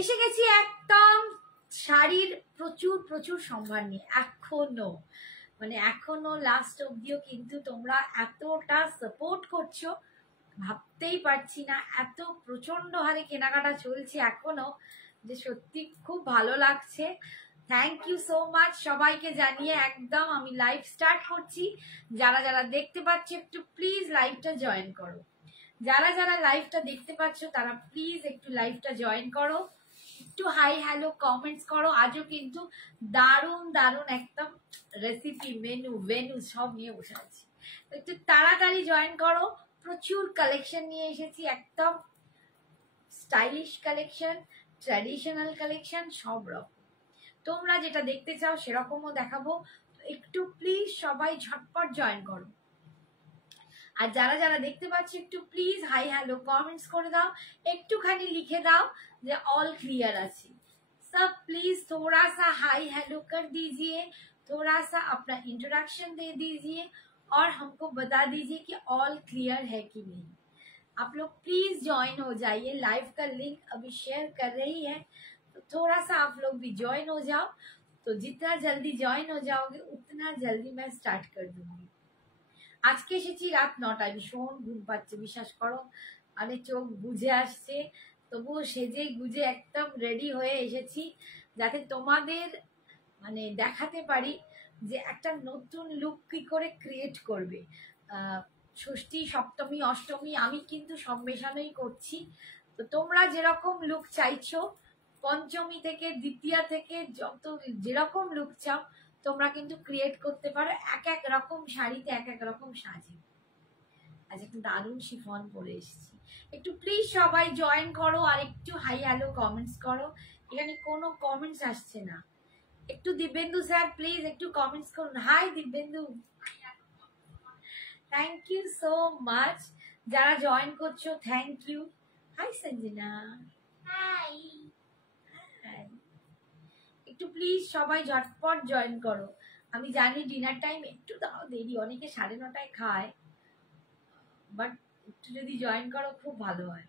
এসে গেছি একদম শাড়ির প্রচুর প্রচুর সম্ভার নিয়ে। এখনো লাস্ট অবধিও কিন্তু তোমরা এতটা সাপোর্ট করছো, ভাবতেই পারছি না। এত প্রচন্ড হারে কেনাকাটা চলছে এখনো, যে সত্যি খুব ভালো লাগছে। থ্যাংক ইউ সো মাচ সবাইকে জানিয়ে একদম আমি লাইভ স্টার্ট করছি। যারা যারা দেখতে পাচ্ছ একটু প্লিজ লাইভটা জয়েন করো। যারা যারা লাইভটা দেখতে পাচ্ছ তারা প্লিজ একটু লাইভটা জয়েন করো, একটু হাই হ্যালো কমেন্টস করো। আজও কিন্তু দারুণ দারুণ একদম রেসিপি ভেনু সব নিয়ে বসে আছি, একটু তাড়াতাড়ি জয়েন করো। প্রচুর কালেকশন নিয়ে এসেছি, একদম স্টাইলিশ কালেকশন, ট্র্যাডিশনাল কালেকশন, সব রকম। তোমরা যেটা দেখতে চাও সেরকমও দেখাবো। একটু প্লিজ সবাই ঝটপট জয়েন করো। আর যারা যারা দেখতে পাচ্ছি একটু প্লিজ হাই হ্যালো কমেंट्स করে দাও, একটুখানি লিখে দাও যে ऑल क्लियर আছে। सब प्लीज थोड़ा सा हाई हेलो कर दीजिए, थोड़ा सा अपना इंट्रोडक्शन दे दीजिए और हमको बता दीजिए कि ऑल क्लियर है कि नहीं। आप लोग प्लीज ज्वाइन हो जाइए, लाइव का लिंक अभी शेयर कर रही है, तो थोड़ा सा आप लोग भी ज्वाइन हो जाओ। तो जितना जल्दी ज्वाइन हो जाओगे उतना जल्दी मैं स्टार्ट कर दूंगी। আজকে এসেছি রাত 9টায়, ভীষণ ঘুম পাচ্ছে বিশ্বাস করো, মানে চোখ বুঝে আসছে, তবুও সেজে গুজে একদম রেডি হয়ে এসেছি যাতে তোমাদের মানে দেখাতে পারি যে একটা নতুন লুক কি করে ক্রিয়েট করবে। ষষ্ঠী সপ্তমী অষ্টমী আমি কিন্তু সব মেশানোই করছি, তো তোমরা যেরকম লুক চাইছো পঞ্চমী থেকে দ্বিতীয়া থেকে যত যেরকম লুক চাও তোমরা কিন্তু ক্রিয়েট করতে পারো এক এক রকম শাড়িতে এক এক রকম সাজে। আজ একটু দারুণ শিফন পরে এসেছি, একটু প্লিজ সবাই জয়েন করো আর একটু হাই হ্যালো কমেন্টস করো। এখানে কোনো কমেন্টস আসছে না, একটু দিব্যেন্দু স্যার প্লিজ একটু কমেন্টস করুন। Hi Dibyendu, thank you so much যারা জয়েন করছো, thank you. Hi Sanjana, hi. একটু প্লিজ সবাই ঝটপট জয়েন করো। আমি জানি ডিনার টাইম একটু দাও দেরি, অনেকে 9:30 খায়, বাট একটু যদি জয়েন করো খুব ভালো হয়।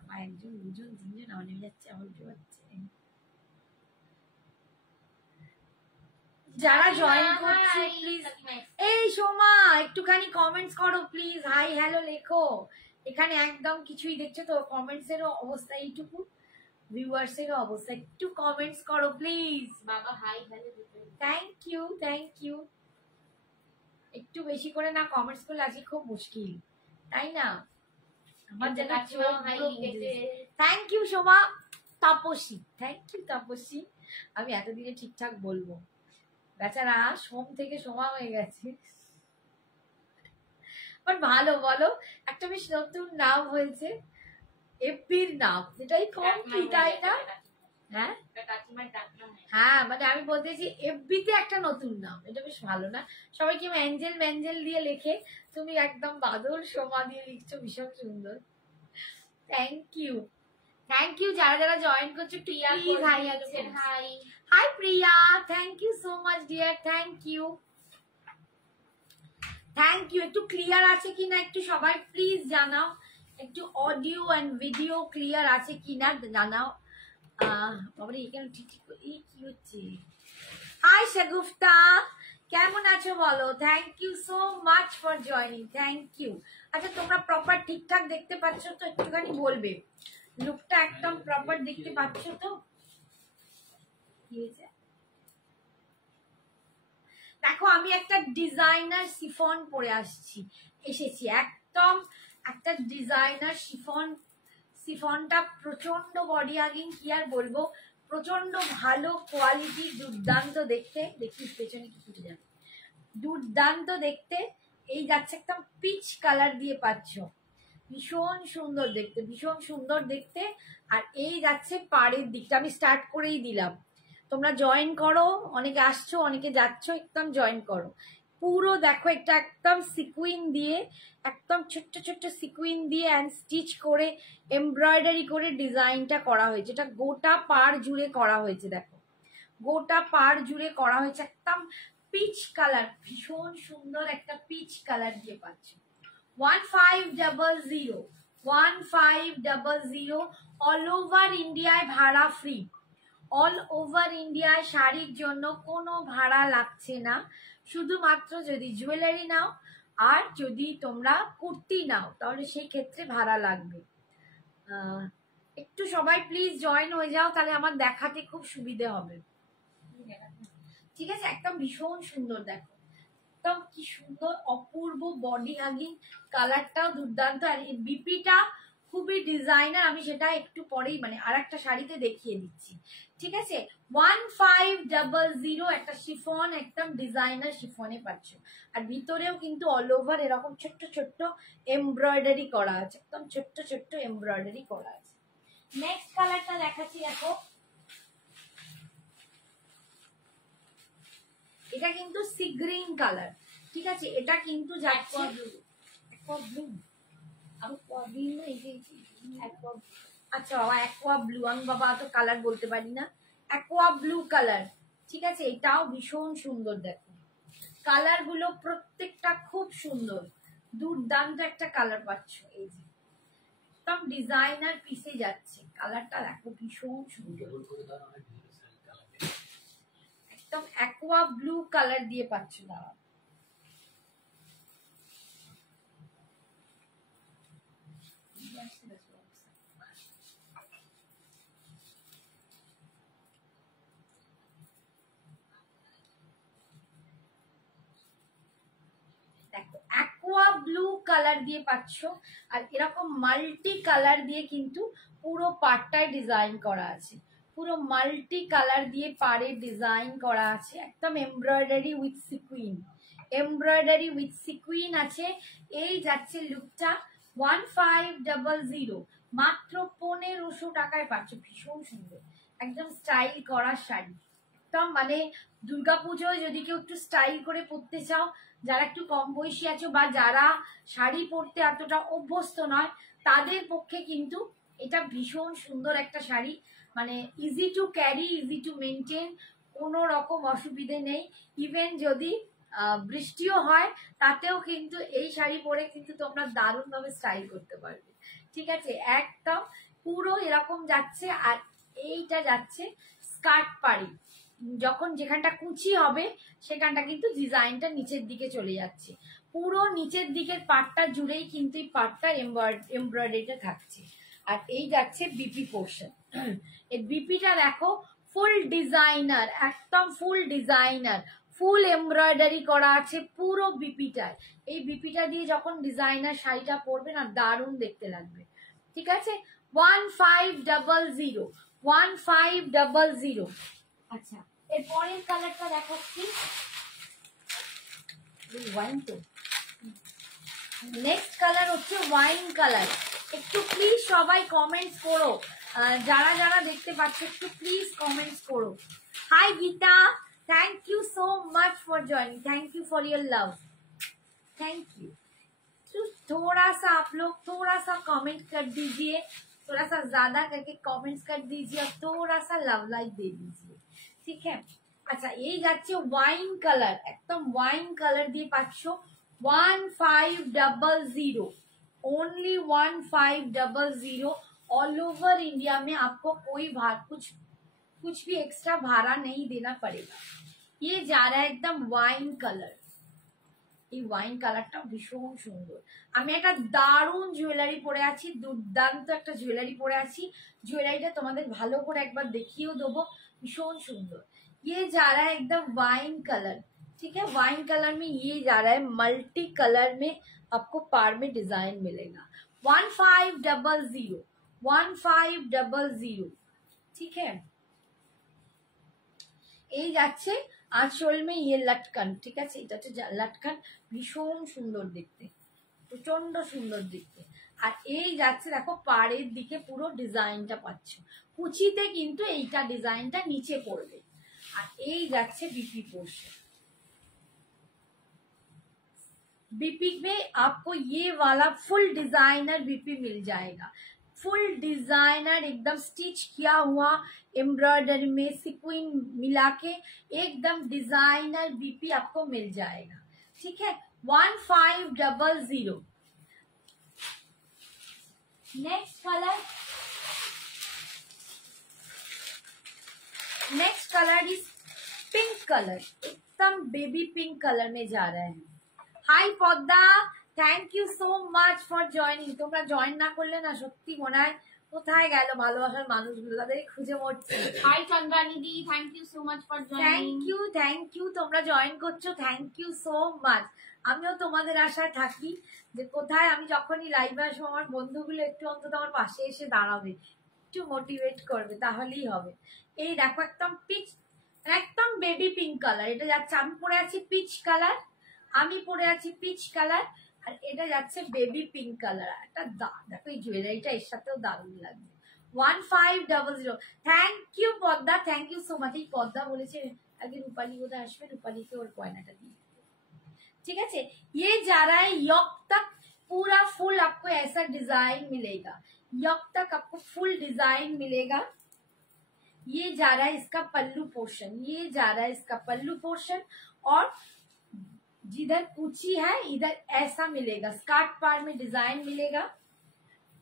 আমার একজন দুজন তিনজন আমার নেমে যাচ্ছে, আমার উঠে যাচ্ছে। যারা জয়েন করছে প্লিজ, এই সোমা একটুখানি কমেন্টস করো প্লিজ, হাই হ্যালো লেখো। এখানে একদম কিছুই দেখছো তো, কমেন্টস এরও অবস্থা এইটুকু, ভিউয়ার্স এরও অবস্থা, একটু কমেন্টস করো প্লিজ। বাবা hi hello, thank you thank you. একটু বেশি করে না কমেন্টস করলে আজকে খুব মুশকিল, তাই না? আমার জানা thank you Soma. Tapasi, thank you Tapasi. আমি এতদিনে ঠিকঠাক বলবো, বেচারা সোম থেকে সোমা হয়ে গেছে। বাট ভালো বলো, একটা বেশ নতুন নাম হয়েছে, এফবির নাম, যেটাই কম কি তাই না? হ্যাঁ হ্যাঁ, মানে আমি বলতেছি এফবিতে একটা নতুন নাম, এটা বেশ ভালো না? সবাই কি ম্যাঞ্জেল ম্যাঞ্জেল দিয়ে লেখে, তুমি একদম বাদল সোমা দিয়ে লিখছো, ভীষণ সুন্দর। থ্যাংক ইউ থ্যাংক ইউ যারা যারা জয়েন করছো please hi hi hi Priya, thank you so much dear, thank you thank you. একটু ক্লিয়ার আছে কিনা একটু সবাই প্লিজ জানাও, একটু অডিও এন্ড ভিডিও ক্লিয়ার আছে কিনা জানাও। বাবা এখানে ঠিক ঠিক কি হচ্ছে? হাই শাগুফতা, কেমন আছো বলো? Thank you so much for joining, thank you. আচ্ছা তোমরা প্রপার ঠিকঠাক দেখতে পাচ্ছ তো? একটুখানি বলবে লুকটা একদম প্রপার দেখতে পাচ্ছ তো? কি হয়েছে দেখো, আমি একটা ডিজাইনার শিফন পরে এসেছি, একদম একটা ডিজাইনার শিফন। শিফনটা প্রচন্ড বডি হাগিং, কি আর বলবো, প্রচন্ড ভালো কোয়ালিটি, দুর্দান্ত দেখতে। দেখি পেছনে কি ফুটে যাবে, দুর্দান্ত দেখতে। এই যাচ্ছে একদম পিচ কালার দিয়ে পাচ্ছ, ভীষণ সুন্দর দেখতে, ভীষণ সুন্দর দেখতে। আর এই যাচ্ছে পাড়ের দিকটা, আমি স্টার্ট করেই দিলাম, তোমরা জয়েন করো, অনেকে আসছো অনেকে যাচ্ছ, একদম জয়েন করো। পুরো দেখো এটা একদম সিকুইন দিয়ে, একদম ছোট্ট ছোট্ট সিকুইন দিয়ে অ্যান্ড স্টিচ করে এমব্রয়ডারি করে ডিজাইনটা করা হয়েছে। এটা গোটা পাড় জুড়ে করা হয়েছে, দেখো গোটা পাড় জুড়ে করা হয়েছে, একদম পিচ কালার, ভীষণ সুন্দর একটা পিচ কালার দিয়ে পাচ্ছ। 1500 1500 অল ওভার ইন্ডিয়ায় ভাড়া ফ্রি। অল ওভার ইন্ডিয়ায় শাড়ির জন্য কোনো ভাড়া লাগছে না, শুধুমাত্র যদি জুয়েলারি নাও আর যদি তোমরা কুর্তি নাও তাহলে সেই ক্ষেত্রে ভাড়া লাগবে। একটু সবাই প্লিজ জয়েন হয়ে যাও, তাহলে আমার দেখাতে খুব সুবিধে হবে। ঠিক আছে, একদম ভীষণ সুন্দর, দেখো একদম কি সুন্দর অপূর্ব বডি হাগিং, কালারটাও দুর্দান্ত। আর এই বিপিটা খুবই ডিজাইনার, আমি সেটা একটু পরেই মানে আর একটা শাড়িতে দেখিয়ে দিচ্ছি। ঠিক আছে, 1500 একটা শিফন, একদম ডিজাইনার শিফনে পাচ্ছ। আর ভিতরেও কিন্তু অল ওভার এরকম ছোট্ট ছোট্ট এমব্রয়ডারি করা আছে, একদম ছোট্ট ছোট্ট এমব্রয়ডারি করা আছে। নেক্সট কালারটা দেখাচ্ছি, দেখো এটা কিন্তু সি গ্রিন কালার। ঠিক আছে, এটা কিন্তু যাচ্ছে আচ্ছা বাবা অ্যাকোয়া ব্লু, আমি বাবা তো কালার বলতে পারি না, অ্যাকোয়া ব্লু কালার। ঠিক আছে, এটাও ভীষণ সুন্দর, দেখো কালার গুলো প্রত্যেকটা খুব সুন্দর, দুর্দান্ত একটা কালার পাচ্ছ। এই যে একদম ডিজাইনার পিসে যাচ্ছে, কালারটা দেখো ভীষণ সুন্দর, একদম অ্যাকোয়া ব্লু কালার দিয়ে পাচ্ছ। দাঁড়াও দেখো অ্যাকোয়া ব্লু কালার দিয়ে পাচ্ছ। আর এরকম মাল্টি কালার দিয়ে কিন্তু পুরো পাড়টায় ডিজাইন করা আছে, পুরো মাল্টি কালার দিয়ে পাড়ে ডিজাইন করা আছে, একদম embroidery with sequin, embroidery with sequin আছে। এই যাচ্ছে লুকটা 1500, মাত্র 1500 টাকায় পাচ্ছ। ভীষণ সুন্দর, একদম স্টাইল করা শাড়ি, একদম মানে দুর্গাপুজোয় যদি কেউ একটু স্টাইল করে পরতে চাও, যারা একটু কম বয়সী আছো বা যারা শাড়ি পরতে এতটা অভ্যস্ত নয়, তাদের পক্ষে কিন্তু এটা ভীষণ সুন্দর একটা শাড়ি। মানে easy to carry, easy to maintain, কোনো রকম অসুবিধে নেই। ইভেন যদি বৃষ্টিও হয় তাতেও কিন্তু এই শাড়ি পরে কিন্তু তোমরা দারুণভাবে স্টাইল করতে পারবে। ঠিক আছে, একদম পুরো এরকম যাচ্ছে। আর এইটা যাচ্ছে স্কার্ট পাড়ি, যখন যেখানটা কুচি হবে সেখানটা কিন্তু ডিজাইনটা নিচের দিকে চলে যাচ্ছে, পুরো নিচের দিকের পাটটা জুড়েই কিন্তু এই পাটটা এমব্রয়ডারিটা থাকছে। আর এই যাচ্ছে বিপি পোর্শন, এই বিপিটা দেখো ফুল ডিজাইনার, একদম ফুল ডিজাইনার, ফুল এমব্রয়ডারি করা আছে পুরো বিপিটায়। এই বিপিটা দিয়ে যখন ডিজাইনার শাড়িটা পরবে না, দারুণ দেখতে লাগবে। ঠিক আছে, 1500, 1500। আচ্ছা, এর পরের কালারটা দেখাচ্ছি, ওয়াইন তো নেক্সট কালার হচ্ছে ওয়াইন কালার। একটু প্লিজ সবাই কমেন্টস করো, যারা যারা দেখতে পাচ্ছ একটু প্লিজ কমেন্টস করো। Hi Geeta, thank you so much for joining, thank you for your love, thank you. तो थोड़ा सा आप लोग थोड़ा सा कमेंट कर दीजिए, थोड़ा सा ज्यादा करके कमेंट्स कर दीजिए और थोड़ा सा लव लाइक दे दीजिए। ठीक है, আচ্ছা এই যাচ্ছে ওয়াইন কালার, একদম ওয়াইন কালার দিয়ে পাচ্ছ 1500, ओनली 1500। ऑल ओवर इंडिया में आपको कोई कुछ भी एक्स्ट्रा भाड़ा नहीं देना पड़ेगा। ये जा रहा है एकदम वाइन कलर, এই ওয়াইন কালারটা ভীষণ সুন্দর। আমি একটা দারুণ জুয়েলারি পরে আছি, দুর্দান্ত একটা জুয়েলারি পরে আছি, জুয়েলারিটা তোমাদের ভালো করে একবার দেখিয়েও দেবো, ভীষণ সুন্দর। ये जा रहा है एकदम वाइन कलर, ठीक है, वाइन कलर में ये जा रहा है, मल्टी कलर में आपको पार में डिजाइन मिलेगा। 1500, 1500। ठीक है, এই যাচ্ছে আঁচল মে ইয়ে লটকান। ঠিক আছে, এটা হচ্ছে লটকান, ভীষণ সুন্দর দেখতে, প্রচন্ড সুন্দর দেখতে। আর এই যাচ্ছে দেখো পাড়ের দিকে পুরো ডিজাইনটা পাচ্ছ, কুচিতে কিন্তু এইটা ডিজাইনটা নিচে পড়বে। আর এই যাচ্ছে बीपी पोर्शन, बीपी में आपको ये वाला फुल डिजाइनर बीपी मिल जाएगा, फुल डिजाइनर एकदम स्टिच किया हुआ एम्ब्रॉयडरी में सिक्विन मिला के एकदम डिजाइनर बीपी आपको मिल जाएगा। ठीक है, 1500। Next colour is pink colour, एकदम बेबी पिंक कलर में जा रहे हैं। Hi Padda, thank you so much for joining. তোমরা জয়েন না করলে না সত্যি মনে হয় কোথায় গেল ভালোবাসার মানুষগুলো, তাদের খুঁজে মরছি। হাই চন্দ্রানিদি, thank you so much for joining. Thank you তোমরা জয়েন করছো, থ্যাংক ইউ সো মাচ। আমিও তোমাদের আশায় থাকি যে কোথায় আমি যখনই লাইভে আসবো আমার বন্ধুগুলো একটু অন্তত আমার পাশে এসে দাঁড়াবে, একটু মোটিভেট করবে, তাহলেই হবে। এই দেখো একদম পিচ, একদম বেবি পিঙ্ক কালার এটা যাচ্ছে। আমি পরে আছি পিচ কালার, আমি পরে আছি পিচ কালার, আর এটা যাচ্ছে বেবি পিঙ্ক কালার। একটা দেখো এই জুয়েলারিটা এর সাথেও দারুণ লাগবে। 1500। Thank you Padma, thank you so much. এই পদ্মা বলেছে আগে রূপালী কোথায় আসবে, রূপালীকে ওর গয়নাটা দিয়ে, ठीक है। ये जा रहा है यॉक तक, पूरा फुल आपको ऐसा डिजाइन मिलेगा, यॉक तक आपको फुल डिजाइन मिलेगा। ये जा रहा है इसका पल्लू पोर्शन, ये जा रहा है इसका पल्लू पोर्शन, और जिधर पूछी है इधर ऐसा मिलेगा, स्कार्ट पार में डिजाइन मिलेगा।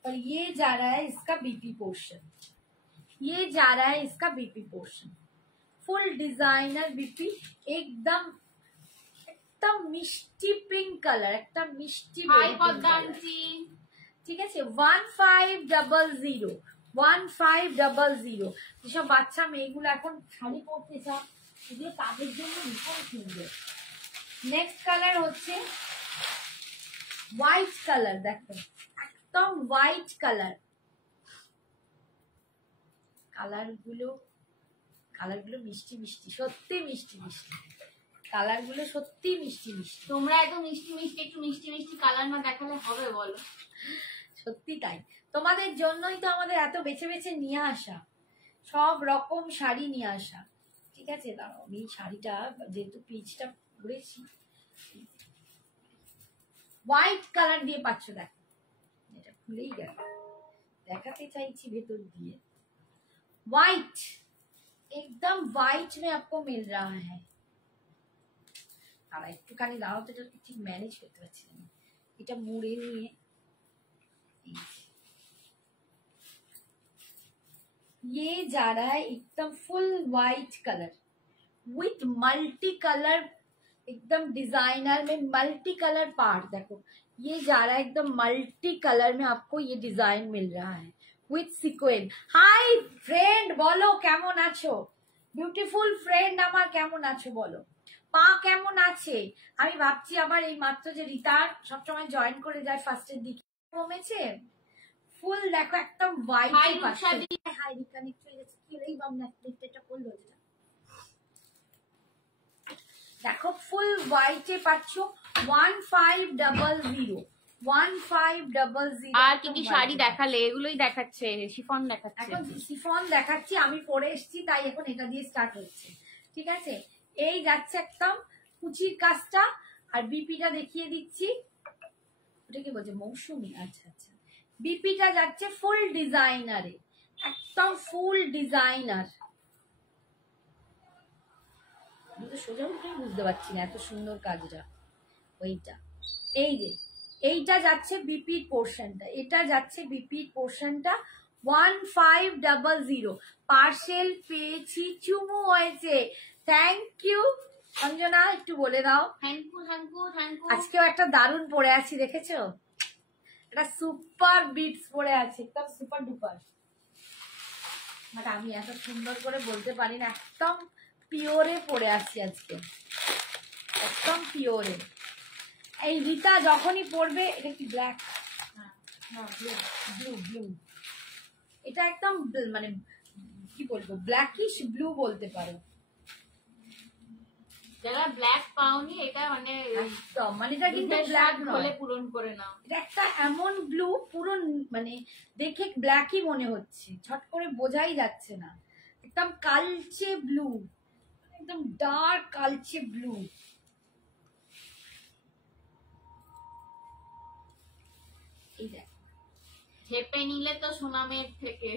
और ये जा रहा है इसका बीपी पोर्शन, ये जा रहा है इसका BP portion, full designer BP, एकदम মিষ্টি পিঙ্ক কালার, একটা মিষ্টি। হাই পদ্মান্তি, ঠিক আছে। 1500, 1500। যেসব বাচ্চা মেয়েগুলো এখন শাড়ি পরতে চান এগুলো তাদের জন্য ভীষণ সুন্দর। নেক্সট কালার হচ্ছে হোয়াইট কালার, দেখো একদম হোয়াইট কালার। কালারগুলো মিষ্টি মিষ্টি, সত্যি মিষ্টি মিষ্টি কালারগুলো, সত্যি মিষ্টি মিষ্টি। তোমরা এত মিষ্টি মিষ্টি একটু মিষ্টি মিষ্টি কালার না দেখালে হবে বলো? সত্যি তাই, তোমাদের জন্যই তো আমাদের এত বেছে বেছে নিয়ে আসা, সব রকম শাড়ি নিয়ে আসা। ঠিক আছে, দাঁড়াও আমি শাড়িটা যেহেতু পিচটা পরেছি, হোয়াইট কালার দিয়ে পাচ্ছ। দেখো এটা খুলেই গেল, দেখাতে চাইছি ভেতর দিয়ে। व्हाइट, एकदम व्हाइट में आपको मिल रहा है। আর একটুখানি দাঁড়াও তো, এটা ঠিক ম্যানেজ করতে পারছি না, এটা মুড়ে নিয়ে। ये जा रहा है एकदम full white colour with multi colour, एकदम डिजाइनर में मल्टी कलर पार्ट। देखो ये जा रहा है एकदम मल्टी कलर में, आपको ये डिजाइन मिल रहा है উইথ সিকোয়েন্স। হাই ফ্রেন্ড, বলো কেমন আছো? বিউটিফুল ফ্রেন্ড আমার কেমন আছো বলো? পা কেমন আছে? আমি ভাবছি আবার এই মাত্র যে রিতা সবসময় জয়েন করে যায় ফার্স্টের দিকে, কমেছে ফুল। দেখো একদম হোয়াইট। হাই রিকানেক্ট হয়ে গেছে, কি এই বাম নেকটা করলো যেটা, দেখো ফুল হোয়াইটে পাচ্ছ 1500। 1500। আর কি কি শাড়ি দেখালে? এগুলোই দেখাচ্ছে, শিফন দেখাচ্ছে। এখন শিফন দেখাচ্ছি, আমি পরে এসেছি তাই এখন এটা দিয়ে স্টার্ট হচ্ছে। ঠিক আছে, এই যাচ্ছে একদম কুচির কাজটা, আর বিপিটা দেখিয়ে দিচ্ছি। ওটা কি বলছে, মৌসুমি? আচ্ছা আচ্ছা। বিপিটা যাচ্ছে ফুল ডিজাইনারে, একদম ফুল ডিজাইনার। আমি তো সোজা উঠে বুঝতে পারছি না, এত সুন্দর কাজটা। ওইটা, এই যে এইটা যাচ্ছে বিপির পোর্শনটা, এটা যাচ্ছে বিপির পোর্শনটা। 1500। পার্সেল পেয়েছি, চুমু হয়েছে। থ্যাংক ইউ অঞ্জনা, একটু বলে দাও। Thank you thank you thank you. আজকেও একটা দারুণ পরে আছি, দেখেছো? একটা সুপার বিটস পরে আছে, একদম সুপার ডুপার। বাট আমি এত সুন্দর করে বলতে পারি না, একদম পিওরে পরে আসছি আজকে, একদম পিওরে। এই রিতা যখনই পরবে, এটা কি ব্ল্যাক? ব্লু ব্লু, এটা একদম মানে কি বলবো, ব্ল্যাকিশ ব্লু বলতে পারো। যারা ব্ল্যাক পাওনি, এটা মানে একদম মানে এটা কিন্তু ব্ল্যাক হলে পূরণ করে নাও। এটা একটা এমন ব্লু, পুরো মানে দেখে ব্ল্যাকই মনে হচ্ছে, ছট করে বোঝাই যাচ্ছে না। একদম কালচে ব্লু, একদম ডার্ক কালচে ব্লু। ঝেপে নিলে তো সোনামের থেকে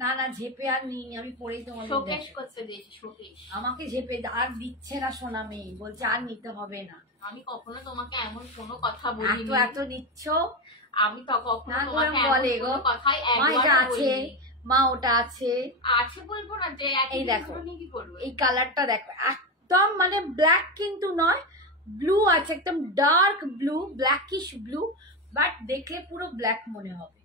না না ঝেপে আর নিই, আমি পরেই তোমাদের শোকেস দেখাই। করতে দিয়েছি, শোকেস। আমাকে ঝেপে আর দিচ্ছে না সোনা মেয়ে, বলছে আর নিতে হবে না। আমি কখনো তোমাকে এমন কোনো কথা এত বলিনি। এত নিচ্ছ। আমি তো কখনো না তোমাকে গো, এমন বলে গো, কোনো কথাই মা এটা একবারও আছে, বলিনি। মা ওটা আছে। আছে বলবো না যে এই দেখো, নিয়ে কি করবে? এই কালারটা দেখো, একদম মানে ব্ল্যাক কিন্তু নয়, ব্লু আছে, একদম dark blue, blackish blue, but দেখলে পুরো ব্ল্যাক মনে হবে,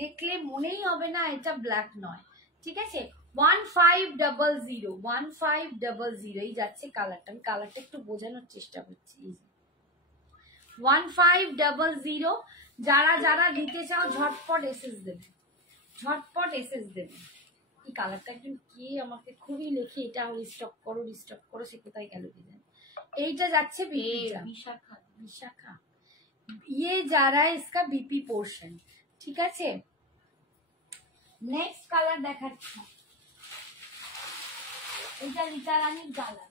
দেখলে মনেই হবে না এটা ব্ল্যাক নয়। ঠিক আছে, 1500 1500 এই যাচ্ছে কালারটা। আমি কালারটা একটু বোঝানোর চেষ্টা করছি। 1500, যারা যারা নিতে চাও ঝটপট এসএস দেবে, ঝটপট এসএস দেবে। এই কালারটা একদম কে আমাকে খুবই লেখে, এটা রিস্টক করো রিস্টক করো, সে কোথায় গেল কি জানি। এইটা যাচ্ছে বিশাখা। विशाखा, ये जा रहा है इसका बीपी पोर्शन। ठीक আছে, নেক্সট কালার দেখাচ্ছি, এটা রীতা রানীর কালার,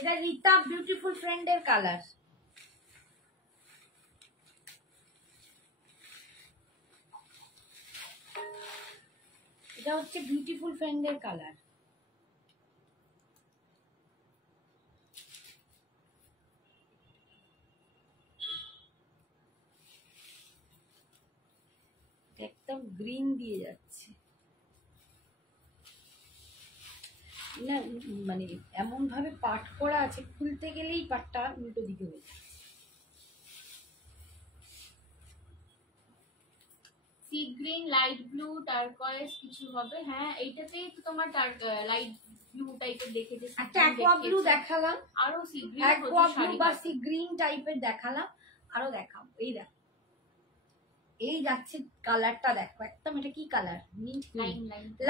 এটা রীতা বিউটিফুল ফ্রেন্ডের কালার। এটা হচ্ছে বিউটিফুল ফ্রেন্ডের কালার। একদম গ্রিন দিয়ে যাচ্ছে না, মানে এমন ভাবে পাট করা আছে, খুলতে গেলেই পাটটা উল্টো দিকে হয়ে যাচ্ছে। সি গ্রিন, লাইট ব্লু, টার্কয়েজ কিছু হবে। হ্যাঁ, এইটাতেই তো তোমার লাইট ব্লু টাইপের দেখেছে। একটা অ্যাকোয়া ব্লু দেখালাম, আরো সি গ্রিন, অ্যাকোয়া ব্লু বা সি গ্রিন টাইপের দেখালাম, আরো দেখাবো। এই দেখো, এই যাচ্ছে কালারটা দেখো, একদম এটা কি কালার,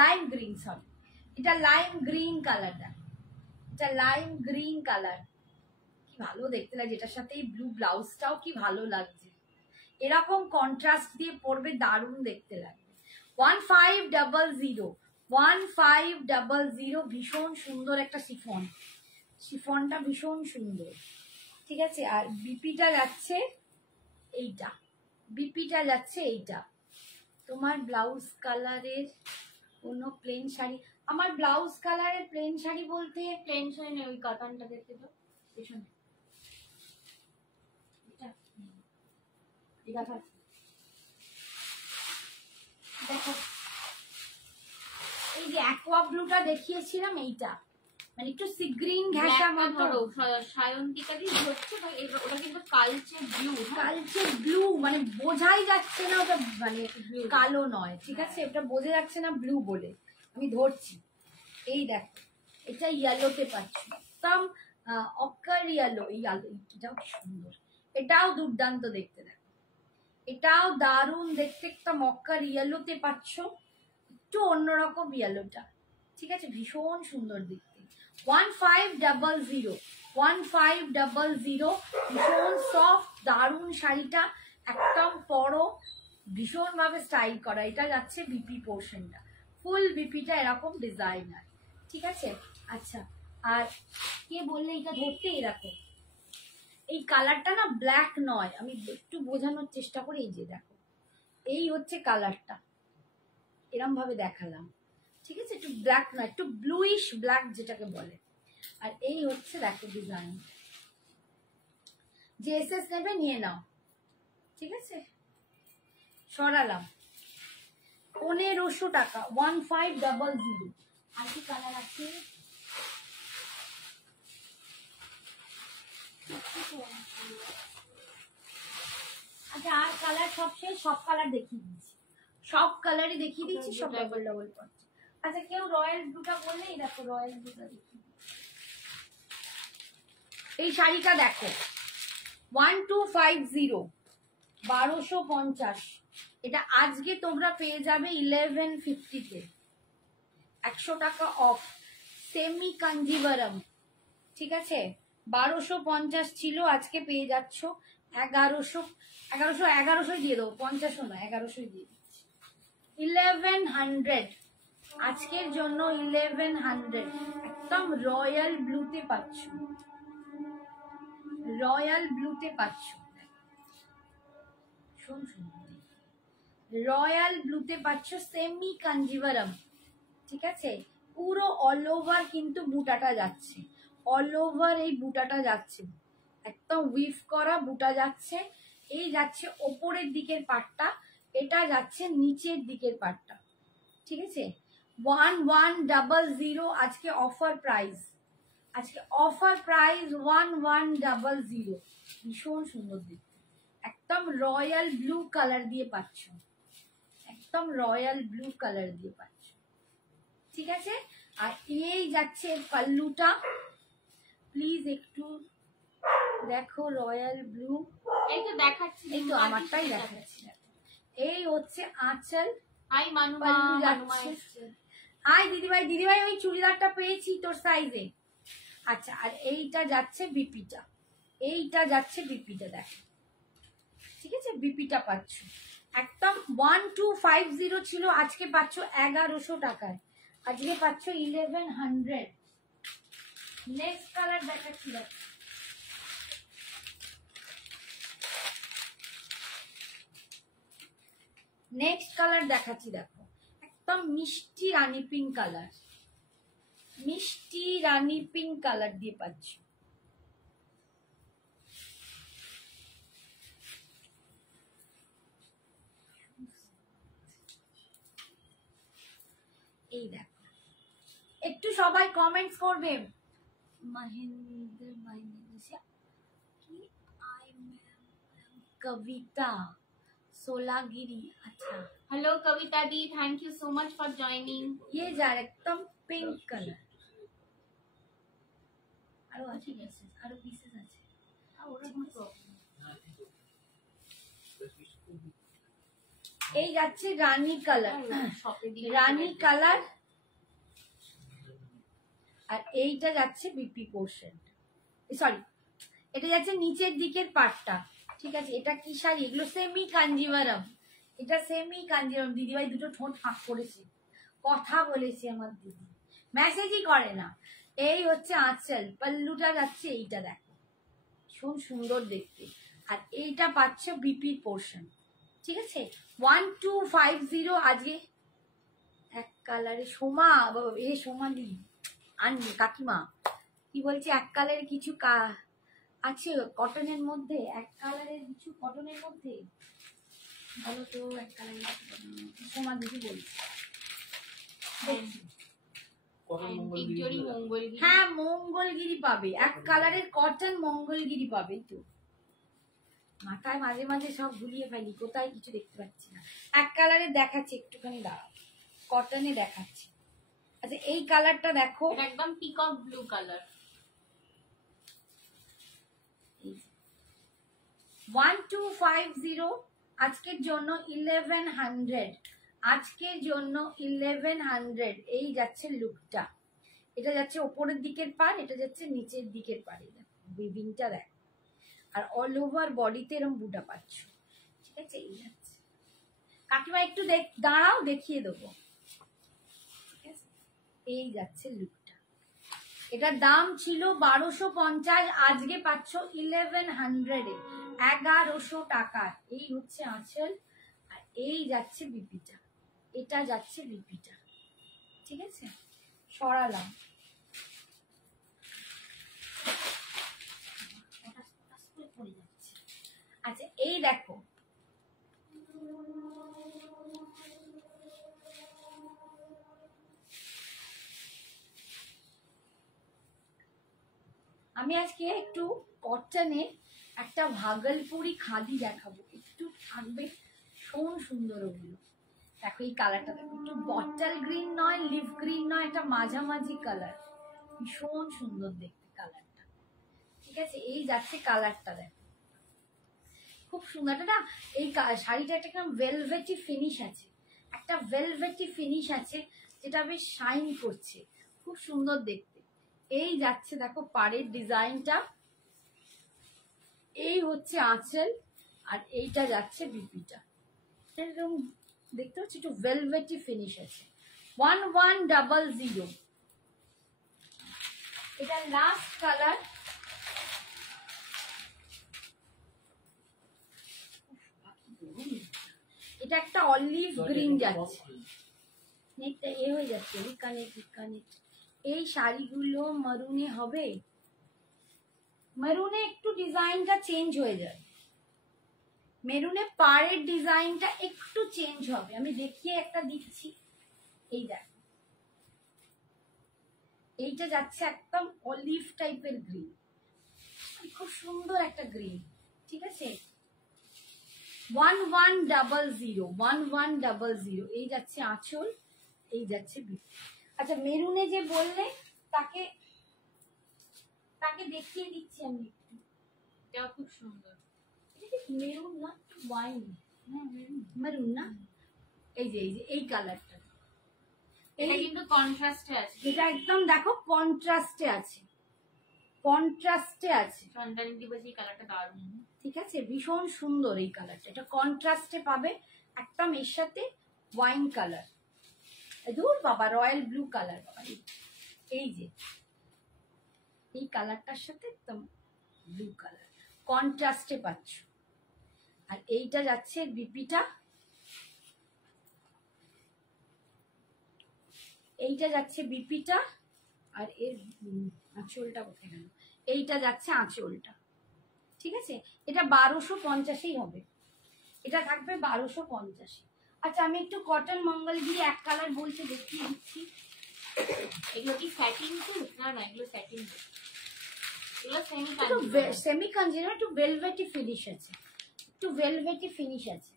লাইম গ্রিন, সরি এটা লাইম গ্রিন কালার। দেখো এটা লাইম গ্রিন কালার, কি ভালো দেখতে লাগে, এটার সাথে এই ব্লু ব্লাউজটাও কি ভালো লাগছে, এরকম কন্ট্রাস্ট দিয়ে পরবে দারুণ দেখতে লাগবে। 1500 ভীষণ সুন্দর একটা শিফন, শিফনটা ভীষণ সুন্দর। ঠিক আছে, আর বিপিটা যাচ্ছে এইটা, বিপিটা যাচ্ছে এইটা। তোমার ব্লাউজ কালারের কোনো প্লেন শাড়ি, আমার ব্লাউজ কালারের প্লেন শাড়ি বলতে প্লেন শাড়ি ওই কাতানটা দেখতে দাও পেছনে। দেখো দেখো, এই যে অ্যাকোয়া ব্লুটা দেখিয়েছিলাম, এইটা মানে একটু সি গ্রিন ঘেঁষা মতো, সায়ন্তিকা দিয়ে হচ্ছে, ওটা কিন্তু কালচে ব্লু, কালচে ব্লু, মানে বোঝাই যাচ্ছে না ওটা মানে কালো নয়। ঠিক আছে, ওটা বোঝা যাচ্ছে না ব্লু বলে। আমি ধরছি, এই দেখো এটা ইয়েলোতে পাচ্ছি, একদম অকার ইয়েলো, এই এটাও সুন্দর, এটাও দুর্দান্ত দেখতে। দেখো এটাও দারুণ দেখতে, একটা মক্কার ইয়েলোতে পাচ্ছ, একটু অন্যরকম ইয়েলোটা। ঠিক আছে, ভীষণ সুন্দর দেখতে। 1500 ভীষণ সফট দারুণ শাড়িটা, একদম পরো, ভীষণ ভাবে স্টাইল করা। এটা যাচ্ছে বিপি পোর্শনটা, ফুল বিপিটা এরকম ডিজাইনার। ঠিক আছে, আচ্ছা আর কে বললে এটা ধরতে, এরকম এই কালারটা না ব্ল্যাক নয়, আমি একটু বোঝানোর চেষ্টা করি। এই যে দেখো, এই হচ্ছে কালারটা, এরম ভাবে দেখালাম। ঠিক আছে, একটু ব্ল্যাক না, একটু ব্লুইশ ব্ল্যাক যেটাকে বলে। আর এই হচ্ছে দেখো ডিজাইন, যে এসএস নেবে নিয়ে নাও। ঠিক আছে, সরালাম 1500 টাকা, 1500। আর কি কালার আছে, আচ্ছা আর কালার সব শেষ, সব কালার দেখিয়ে দিচ্ছি, সব কালারই দেখিয়ে দিচ্ছি, সব ডবল ডবল করছে। আচ্ছা কেউ রয়্যাল ব্লুটা বললে, এই দেখো রয়্যাল ব্লুটা দেখিয়ে দিচ্ছি। এই শাড়িটা দেখো 1250, 1250, এটা আজকে তোমরা পেয়ে যাবে 1150-তে, 100 টাকা অফ, সেমি কাঞ্জিভারম। ঠিক আছে, 1250 ছিল, আজকে পেয়ে যাচ্ছ 1100 দিয়ে দেবো, 50 না 1100 দিয়ে দিচ্ছি, 1100 আজকের জন্য, 1100 একদম রয়্যাল ব্লুতে পাচ্ছ, রয়্যাল ব্লুতে পাচ্ছ, ভীষণ সুন্দর, রয়্যাল ব্লুতে পাচ্ছ সেমি কাঞ্জিভারাম, ঠিক আছে। পুরো অল ওভার কিন্তু বুটাটা যাচ্ছে, অল ওভার এই বুটাটা যাচ্ছে, একদম উইভ করা বুটা যাচ্ছে। এই যাচ্ছে ওপরের দিকের পাটটা, এটা যাচ্ছে নিচের দিকের পাটটা, ঠিক আছে। 1100 আজকে অফার প্রাইস, আজকে অফার প্রাইস 1100। ভীষণ সুন্দর দেখতে, একদম রয়্যাল ব্লু কালার দিয়ে পাচ্ছ, একদম রয়্যাল ব্লু কালার দিয়ে পাচ্ছ, ঠিক আছে। আর এই যাচ্ছে পাল্লুটা, প্লিজ একটু দেখো রয়্যাল ব্লু, এই তো দেখাচ্ছি, এই তো আমারটাই দেখাচ্ছি। এই হচ্ছে আঁচল, আই মানুমা পাল্লু মানুমা যাচ্ছে। এসছে। আই দিদিভাই, দিদিভাই ওই চুড়িদারটা পেয়েছি তোর সাইজে। আচ্ছা, আর এইটা যাচ্ছে বিপিটা, এইটা যাচ্ছে বিপিটা, দেখো, ঠিক আছে। বিপিটা পাচ্ছ একদম 1250 ছিল, আজকে পাচ্ছ 1100 টাকায়, আজকে পাচ্ছ 1100। নেক্সট কালার দেখাচ্ছি, দেখো নেক্সট কালার দেখাচ্ছি, দেখো একদম মিষ্টি রানী পিঙ্ক কালার, মিষ্টি রানী পিঙ্ক কালার দিয়ে পাচ্ছ। এই দেখো, একটু সবাই কমেন্টস করবে। মহেন্দ্র কি কবিতা सोलागिरी, अच्छा hello Kavita the, thank you so much for joining. ये जा एकदम पिंक कलर, আরো আছে পিসেস, আরো পিসেস আছে। এই যাচ্ছে রানী কালার, রানী কালার, আর এইটা যাচ্ছে বিপি পোর্শন, সরি এটা যাচ্ছে নিচের দিকের পাটটা, ঠিক আছে। এটা কি শাড়ি, এগুলো সেমি কাঞ্জিভারাম, এটা সেমি কাঞ্জিভারাম। দিদিভাই দুটো ঠোঁট ফাঁক করেছে, কথা বলেছে আমার দিদি, মেসেজই করে না। এই হচ্ছে আঁচল, পাল্লুটা যাচ্ছে এইটা, দেখো ভীষণ সুন্দর দেখতে। আর এইটা পাচ্ছ বিপির পোর্শন, ঠিক আছে। 1250 আজকে এক কালারে। সোমা, এ সোমালি আনবি কাকিমা, কি বলছি, এক কালারের কিছু আছে কটনের মধ্যে, এক কালারের কিছু কটনের মধ্যে বলো তো, এক কালারের সোমা দিদি বলছি। হ্যাঁ মঙ্গলগিরি পাবে, এক কালারের কটন মঙ্গলগিরি পাবে। তো মাথায় মাঝে মাঝে সব ভুলিয়ে ফেলি, কোথায় কিছু দেখতে পাচ্ছি না। এক কালারের দেখাচ্ছি, একটুখানি দাঁড়াও, কটনে দেখাচ্ছি। আচ্ছা এই কালারটা দেখো, একদম পিকক ব্লু কালার, 1250 আজকের জন্য 1100, আজকের জন্য 1100। এই যাচ্ছে লুকটা, এটা যাচ্ছে ওপরের দিকের পার, এটা যাচ্ছে নিচের দিকের পারে, উইভিংটা দেখ। আর অল ওভার বডিতে এরকম বুটা পাচ্ছ, ঠিক আছে। এই যাচ্ছে কাকিমা, একটু দাঁড়াও দেখিয়ে দেবো, ঠিক আছে। এই যাচ্ছে লুকটা, এটার দাম ছিল 1250, আজকে পাচ্ছ 1100 এ, 1100 টাকা। এই হচ্ছে আঁচল, আর এই যাচ্ছে বিপিটা, এটা যাচ্ছে বিপিটা, ঠিক আছে। সরালাম, আচ্ছা এই দেখো, আমি আজকে একটু কটনে একটা ভাগলপুরি খাদি দেখাবো, একটু থাকবে ভীষণ সুন্দর ওগুলো। দেখো এই কালারটা দেখো, একটু বটল গ্রিন নয়, লিফ গ্রিন নয়, এটা মাঝামাঝি কালার, ভীষণ সুন্দর দেখতে কালারটা, ঠিক আছে। এই যাচ্ছে কালারটা দেখো, খুব সুন্দর। এটা এই শাড়িটা একটা ভেলভেটি ফিনিশ আছে, একটা ভেলভেটি ফিনিশ আছে, যেটা বেশ শাইন করছে, খুব সুন্দর দেখতে। এই যাচ্ছে দেখো পাড়ের ডিজাইনটা, এই হচ্ছে আঁচল, আর এইটা যাচ্ছে বিপিটা, এরকম দেখতে পাচ্ছি একটু ভেলভেটি ফিনিশ আছে। 1100, এটা লাস্ট কালার। এটা এটা একটা অলিভ গ্রিন যাচ্ছে, নেকটা এ হয়ে যাচ্ছে কানে। এই শাড়িগুলো মারুনে হবে, মেরুনে একটু ডিজাইনটা চেঞ্জ হয়ে যায়, মেরুনে পাড়ের ডিজাইনটা একটু চেঞ্জ হবে। আমি দেখিয়ে একটা দিচ্ছি, এই দেখ, এইটা যাচ্ছে একদম অলিভ টাইপের গ্রিন, খুব সুন্দর একটা গ্রিন। ঠিক আছে, 1100 এই যাচ্ছে আঁচল, এই যাচ্ছে বিপি। আচ্ছা মেরুনে যে বললে তাকে দেখিয়ে দিচ্ছি আমি একটু, এটাও খুব সুন্দর। মেরুন না ওয়াইন, মেরুন না, এই যে এই কালারটা, এটা কিন্তু কন্ট্রাস্টে আছে, এটা একদম দেখো কন্ট্রাস্টে আছে, সন্তানিটি বাজি কালারটা দারুণ। ঠিক আছে, ভীষণ সুন্দর এই কালারটা, এটা কন্ট্রাস্টে পাবে একদম, এর সাথে ওয়াইন কালার, দূর বাবা রয়্যাল ব্লু কালার, এই যে এই কালারটার সাথে একদম ব্লু কালার কন্ট্রাস্টে পাচ্ছ। আর এইটা যাচ্ছে বিপিটা, এইটা যাচ্ছে বিপিটা, আর এর আঁচলটা কোথায় গেল, এইটা যাচ্ছে আঁচলটা। ঠিক আছে, এটা 1250 হবে, এটা থাকবে 1250। আচ্ছা আমি একটু কটন মঙ্গলগিরি এক কালার বলছে দেখিয়ে দিচ্ছি। এগুলো কি স্যাটিন সিল্ক? না এগুলো স্যাটিন, এগুলো সেমি কাঞ্জিনা, একটু ভেলভেটি ফিনিশ আছে,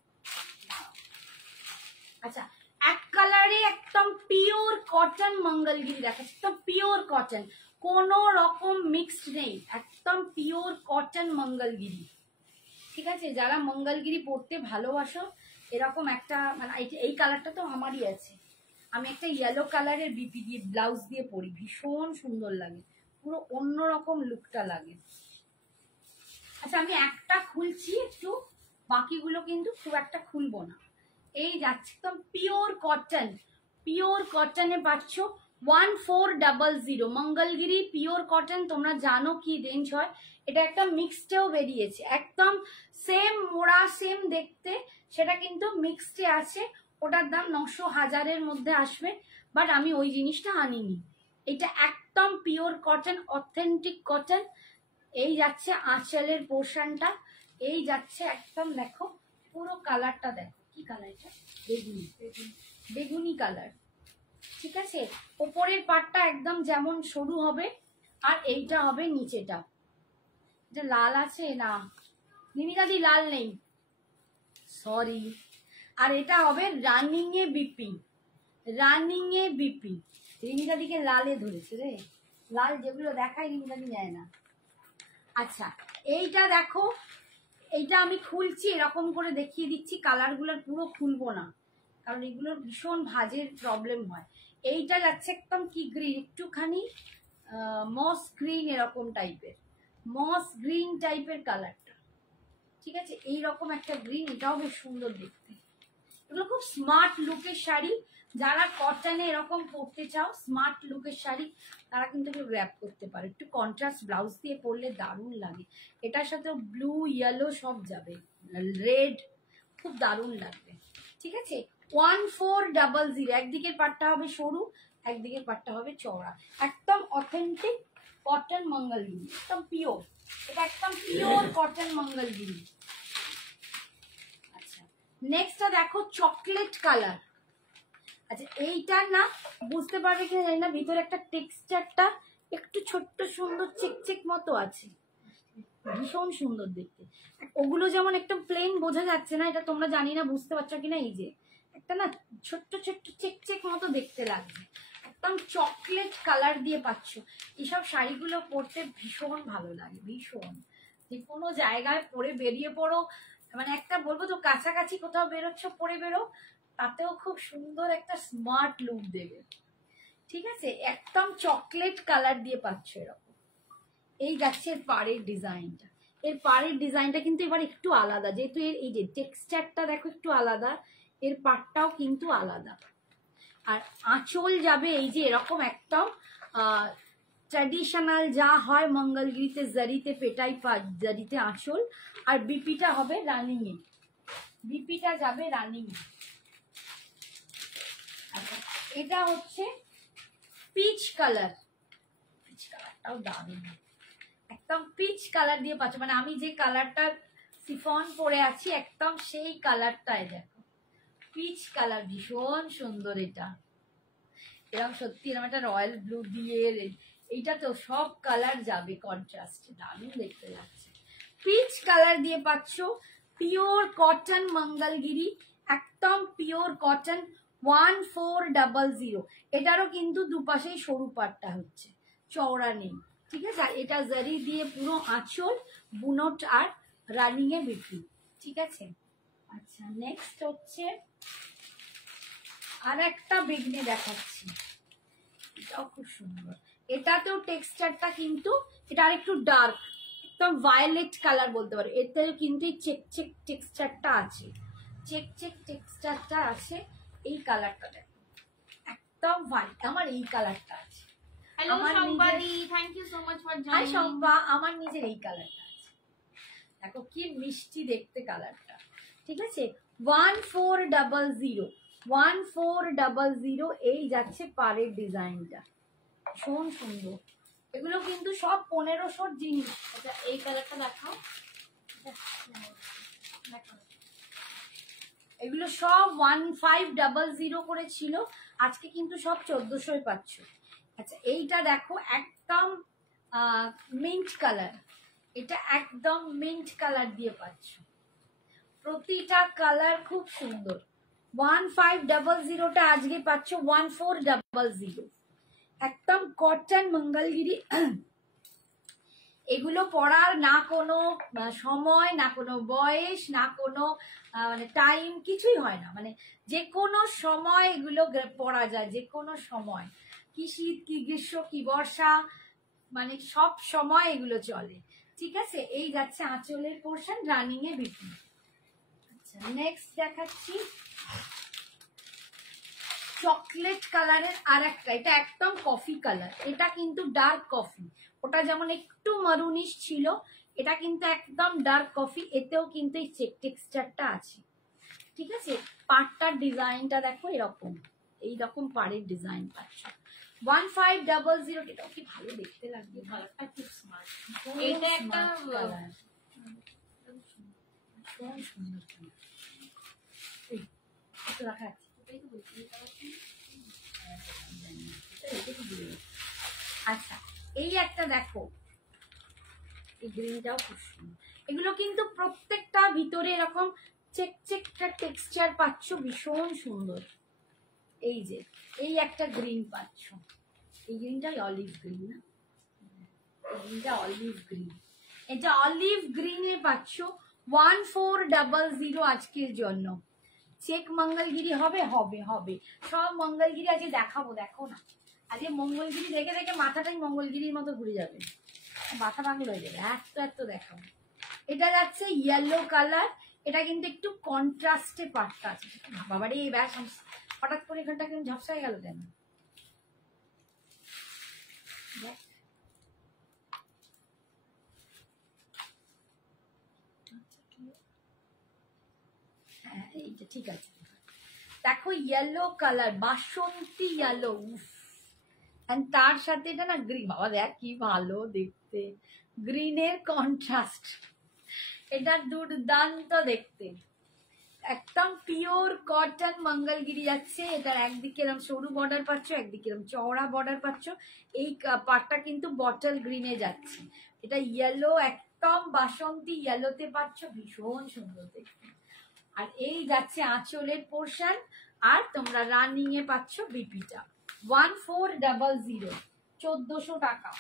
আচ্ছা এক কালারে একদম পিওর কটন মঙ্গলগিরি দেখাচ্ছে, একদম পিওর কটন, কোনো রকম মিক্সড নেই, একদম পিওর কটন মঙ্গলগিরি। ঠিক আছে, যারা মঙ্গলগিরি পরতে ভালোবাসো এরকম একটা, মানে এই কালারটা তো আমারই আছে, আমি একটা ইয়েলো কালারের বিপি দিয়ে ব্লাউজ দিয়ে পরি, ভীষণ সুন্দর লাগে, পুরো অন্যরকম লুকটা লাগে। আচ্ছা আমি একটা খুলছি একটু, বাকিগুলো কিন্তু খুব একটা খুলবো না। এই যাচ্ছে একদম পিওর কটনে পাচ্ছ 1400 মঙ্গলগিরি পিওর কটন। তোমরা জানো কি রেঞ্জ হয়, এটা একটা মিক্সডেও বেরিয়েছে, একদম সেম মোড়া সেম দেখতে, সেটা কিন্তু মিক্সডে আছে, ওটার দাম 900-1000-এর মধ্যে আসবে, বাট আমি ওই জিনিসটা আনিনি, এটা একদম পিওর কটন, অথেন্টিক কটন। এই যাচ্ছে আঁচলের পোর্শনটা, এই যাচ্ছে একদম দেখো পুরো কালারটা, দেখো কি কালার, এটা বেগুনি কালার। ঠিক আছে, ওপরের পাটটা একদম যেমন সরু হবে, আর এইটা হবে নিচেটা, এটা লাল আছে না নিমিদাদি, লাল নেই সরি, আর এটা হবে রানিং এ বিপি, রিমিদাদিকে লালে ধরেছে রে, লাল যেগুলো দেখায় রিমিদাদি নেয় না। আচ্ছা এইটা দেখো, এইটা আমি খুলছি এরকম করে দেখিয়ে দিচ্ছি, কালারগুলোর পুরো খুলবো না কারণ এগুলোর ভীষণ ভাঁজের প্রবলেম হয়। এইটা যাচ্ছে একদম কি গ্রিন, একটুখানি মস গ্রিন, এরকম টাইপের মস গ্রিন টাইপের কালারটা। ঠিক আছে, এইরকম একটা গ্রিন, এটাও বেশ সুন্দর দেখতে, এগুলো খুব স্মার্ট লুকের শাড়ি, যারা কটনে এরকম পরতে চাও স্মার্ট লুকের শাড়ি তারা কিন্তু র্যাপ করতে পারে, একটু কন্ট্রাস্ট ব্লাউজ দিয়ে পরলে দারুণ লাগে, এটার সাথে ব্লু ইয়েলো সব যাবে, রেড, খুব দারুণ লাগবে। ঠিক আছে, 1400, একদিকের পাটটা হবে সরু, একদিকের পাটটা হবে চওড়া, একদম অথেন্টিক কটন মঙ্গলগিরি, একদম পিওর, এটা একদম পিওর কটন মঙ্গলগিরি। আচ্ছা নেক্সটটা দেখো চকলেট কালার। আচ্ছা এইটা না বুঝতে পারবে কিনা জানি না, ভিতরে একটা টেক্সচারটা একটু ছোট্ট সুন্দর চেক মতো আছে, ভীষণ সুন্দর দেখতে। ওগুলো যেমন একটা প্লেন বোঝা যাচ্ছে না, এটা তোমরা জানি না বুঝতে পারছো কিনা, এই যে একটা না ছোট্ট চেক মতো দেখতে লাগছে, একদম চকলেট কালার দিয়ে পাচ্ছ। এইসব শাড়িগুলো পরতে ভীষণ ভালো লাগে, ভীষণ, যে কোনো জায়গায় পরে বেরিয়ে পড়ো, মানে একটা বলবো তো কাছাকাছি কোথাও বেরোচ্ছ পরে বেরো, তাতেও খুব সুন্দর একটা স্মার্ট লুক দেবে। ঠিক আছে, একদম চকলেট কালার দিয়ে পাচ্ছ এরকম। এই যাচ্ছে এর পাড়ের ডিজাইনটা, এর পাড়ের ডিজাইনটা কিন্তু এবার একটু আলাদা, যেহেতু এর এই যে টেক্সচারটা দেখো একটু আলাদা, এর পাড়টাও কিন্তু আলাদা। আর আঁচল যাবে এই যে এরকম একদম ট্র্যাডিশনাল যা হয় মঙ্গলগিরিতে, জারিতে পেটাই জারিতে আঁচল, আর বিপিটা হবে রানিং এ, বিপিটা যাবে রানিং। আচ্ছা, এটা হচ্ছে পিচ কালার। পিচ কালারটাও দারুণ, একদম পিচ কালার দিয়ে পাচ্ছ, মানে আমি যে কালারটা সিফন পরে আছি একদম সেই কালারটাই দেখো, পিচ কালার, ভীষণ সুন্দর। এটা এরকম সত্যি এরকম একটা রয়্যাল ব্লু দিয়ে, এইটা তো সব কালার যাবে কন্ট্রাস্টে, দারুণ দেখতে লাগছে। পিচ কালার দিয়ে পাচ্ছ, পিওর কটন মঙ্গলগিরি, একদম পিওর কটন, 1400। এটারও কিন্তু দুপাশেই সরু পাটটা হচ্ছে, চওড়া নেই, ঠিক আছে। আর এটা জারি দিয়ে পুরো আঁচল, বুনট আর রানিং এ বিক্রি, ঠিক আছে। আচ্ছা, নেক্সট হচ্ছে আর একটা বেগনে দেখাচ্ছি, এটাও খুব সুন্দর। এটাতেও টেক্সচারটা কিন্তু এটা আর একটু ডার্ক, একদম ভায়োলেট কালার বলতে পারো। এতেও কিন্তু এই চেক চেক টেক্সচারটা আছে, চেক চেক টেক্সচারটা আছে। এই কালারটা দেখো, একদম হোয়াইট, আমার এই কালারটা আছে। হ্যালো সম্পাদি, thank you so much for joining. Sampa, আমার নিজের এই কালারটা আছে, দেখো কি মিষ্টি দেখতে কালারটা, ঠিক আছে। 1400, 1400 এই যাচ্ছে পাড়ের ডিজাইনটা, ভীষণ সুন্দর। এগুলো কিন্তু সব 1500 জিনিস। আচ্ছা, এই কালারটা দেখাও। এগুলো সব 1500 করে ছিল, আজকে কিন্তু সব 1400 পাচ্ছ। আচ্ছা, এইটা দেখো একদম মিন্ট কালার, এটা একদম মিন্ট কালার দিয়ে পাচ্ছ, প্রতিটা কালার খুব সুন্দর। 1500টা আজকে পাচ্ছ 1400, একদম কটন মঙ্গলগিরি। এগুলো পরার না কোনো সময়, না কোনো বয়স, না কোনো মানে টাইম, কিছুই হয় না, মানে যে কোনো সময় এগুলো পরা যায়, যে কোনো সময়, কি শীত কি গ্রীষ্ম কি বর্ষা, মানে সব সময় এগুলো চলে, ঠিক আছে। এই যাচ্ছে আঁচলের পোর্শন, রানিং এ বিক্রি। আচ্ছা, নেক্সট দেখাচ্ছি চকলেট কালারের আর একটা, এটা একদম কফি কালার, এটা কিন্তু ডার্ক কফি। ওটা যেমন একটু মারুনিশ ছিল, এটা কিন্তু একদম ডার্ক কফি, এতেও কিন্তু এই চেক টেক্সচারটা আছে, ঠিক আছে। পাড়টার ডিজাইনটা দেখো, এরকম এইরকম পাড়ের ডিজাইন পাচ্ছ। 1500, এটাও কি ভালো দেখতে লাগবে, কালারটা খুব স্মার্ট। এটা একটা কালার, সুন্দর রাখা আছে। আচ্ছা, এই একটা দেখো, এই গ্রিনটাও খুব সুন্দর। এগুলো কিন্তু প্রত্যেকটা ভিতরে এরকম চেক চেকটা টেক্সচার পাচ্ছ, ভীষণ সুন্দর। এই যে এই একটা গ্রিন পাচ্ছ, এই গ্রিনটাই অলিভ গ্রিন না, এই গ্রিনটা অলিভ গ্রিন, এটা অলিভ গ্রিনে পাচ্ছ 1400 আজকের জন্য। চেক মঙ্গলগিরি হবে, হবে হবে, সব মঙ্গলগিরি আজকে দেখাবো, দেখো না আজকে মঙ্গলগিরি দেখে দেখে মাথাটাই মঙ্গলগিরির মতো ঘুরে যাবে, মাথা পাগল হয়ে যাবে, এত এত দেখাবো। এটা যাচ্ছে ইয়েলো কালার, এটা কিন্তু একটু কন্ট্রাস্টে পাটটা আছে। বাবারে এই ব্যাস হঠাৎ করে এখানটা কিন্তু ঝাপসা হয়ে গেল কেন? হ্যাঁ, এইটা ঠিক আছে। দেখো ইয়েলো কালার, বাসন্তী ইয়েলো, তার সাথে এটা না গ্রিন, বাবা দেখ কি ভালো দেখতে, গ্রিনের কন্ট্রাস্ট, এটা দুর্দান্ত দেখতে, একদম পিওর কটন মঙ্গলগিরি যাচ্ছে। এটার একদিকে এরকম সরু বর্ডার পাচ্ছ, একদিকে এরকম চওড়া বর্ডার পাচ্ছ। এই পাটটা কিন্তু বটল গ্রিনে যাচ্ছে, এটা ইয়েলো, একদম বাসন্তী ইয়েলোতে পাচ্ছ, ভীষণ সুন্দর দেখতে। আর এই যাচ্ছে আঁচলের পোর্শন, আর তোমরা রানিং এ পাচ্ছ বিপিটা 1400, 1400 টাকা।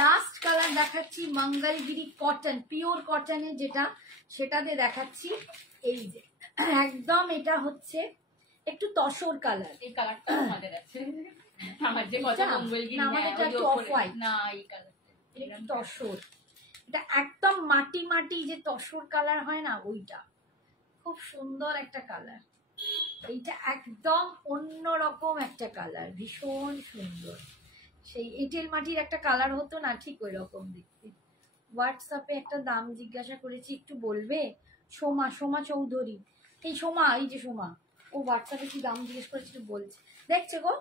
লাস্ট কালার দেখাচ্ছি মঙ্গলগিরি কটন, পিওর কটনের যেটা, সেটাতে দেখাচ্ছি। এই যে একদম এটা হচ্ছে একটু তসর কালার, এই কালারটা আমাদের আছে, আমার যে কত মঙ্গলগিরি না, আমাদের এটা একটু অফ হোয়াইট না, এই কালারটা এটা তসর, এটা একদম মাটি মাটি যে তসর কালার হয় না, ওইটা খুব সুন্দর একটা কালার। এইটা একদম অন্যরকম একটা কালার, ভীষণ সুন্দর, সেই এঁটেল মাটির একটা কালার হতো না, ঠিক ওই রকম দেখতে। হোয়াটসঅ্যাপে একটা দাম জিজ্ঞাসা করেছি, একটু বলবে? সোমা, সোমা চৌধুরী, এই সোমা, এই যে সোমা, ও বাচ্চাকে কি দাম জিজ্ঞেস করেছিল বলছে, দেখছে গো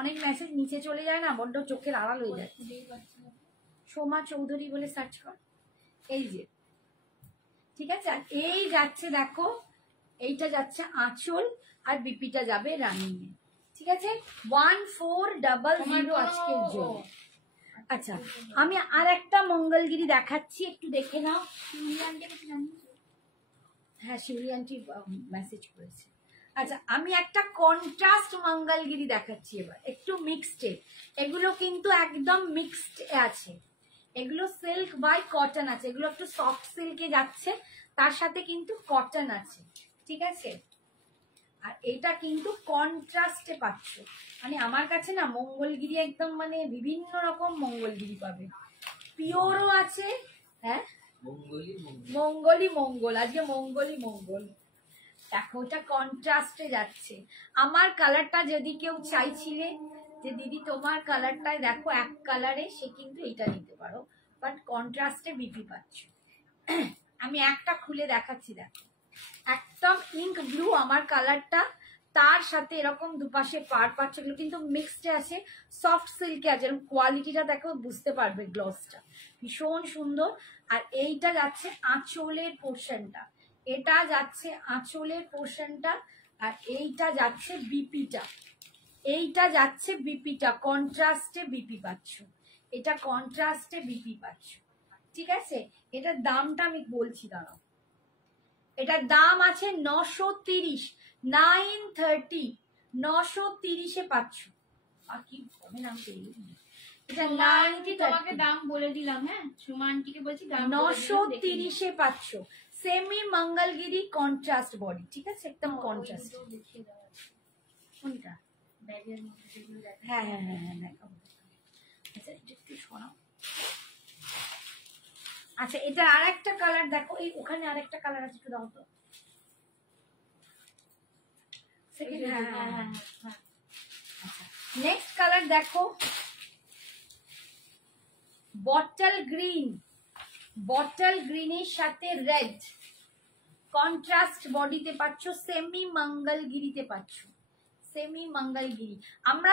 অনেক মেসেজ নিচে চলে যায় না, বড্ড চোখের আড়াল হয়ে যায়। সোমা চৌধুরী বলে সার্চ কর, এই যে, ঠিক আছে। আর এই যাচ্ছে দেখো, এইটা যাচ্ছে আঁচল, আর বিপিটা যাবে রানিং এ, ঠিক আছে। 1400 আজকের জন্য। আচ্ছা, আমি আর একটা মঙ্গলগিরি দেখাচ্ছি, একটু দেখে নাও। হ্যাঁ, শিউলি আন্টি মেসেজ করেছে। আচ্ছা, আমি একটা কন্ট্রাস্ট মঙ্গলগিরি দেখাচ্ছি এবার, একটু মিক্সড। এগুলো কিন্তু একদম মিক্সড আছে, এগুলো সিল্ক বাই কটন আছে, এগুলো একটু সফট সিল্কে যাচ্ছে, তার সাথে কিন্তু কটন আছে, ঠিক আছে। আর এটা কিন্তু কন্ট্রাস্টে পাচ্ছ, মানে আমার কাছে না মঙ্গলগিরি একদম মানে বিভিন্ন রকম মঙ্গলগিরি পাবে, পিওরও আছে। হ্যাঁ, মঙ্গলি মঙ্গল, আজকে মঙ্গলি মঙ্গল। দেখো ওটা কন্ট্রাস্টে যাচ্ছে। আমার কালারটা যদি কেউ চাইছিলে যে দিদি তোমার কালারটায় দেখো এক কালারে, সে কিন্তু এটা নিতে পারো, বাট কন্ট্রাস্টে বিপি পাচ্ছ। আমি একটা খুলে দেখাচ্ছি, দেখো একদম ইঙ্ক ব্লু আমার কালারটা, তার সাথে এরকম দুপাশে পার পাচ্ছ, এগুলো কিন্তু মিক্সডে আছে, সফট সিল্কে আছে, এরকম কোয়ালিটিটা দেখো বুঝতে পারবে, গ্লসটা ভীষণ সুন্দর। আর এইটা যাচ্ছে আঁচলের পোর্শনটা, এটা যাচ্ছে আঁচলের পোর্শনটা, আর এইটা যাচ্ছে বিপিটা, এইটা যাচ্ছে বিপিটা, কন্ট্রাস্টে বিপি পাচ্ছ, এটা কন্ট্রাস্টে বিপি পাচ্ছ, ঠিক আছে। এটার দামটা আমি বলছি, দাঁড়াও, এটার দাম আছে 930, 930, 930-এ পাচ্ছ। আর কি হবে না, এটা 90, তোমাকে দাম বলে দিলাম। হ্যাঁ, সুমা আন্টিকে বলছি দাম 930-এ পাচ্ছ, সেমি মঙ্গলগিরি কন্ট্রাস্ট বডি, ঠিক আছে, একদম কন্ট্রাস্ট। কোনটা? ব্যাগের মধ্যে যেগুলো দেখা। হ্যাঁ হ্যাঁ হ্যাঁ হ্যাঁ, দেখাবো। আচ্ছা, এটা একটু শোনাও। আচ্ছা, এটা আর একটা কালার দেখো, এই ওখানে আর একটা কালার আছে, একটু দাও তো। নেক্সট কালার দেখো, বটল গ্রিন, বটল গ্রিনের সাথে রেড, কন্ট্রাস্ট বডিতে পাচ্ছ, সেমি মঙ্গলগিরিতে পাচ্ছ, সেমি মঙ্গলগিরি। আমরা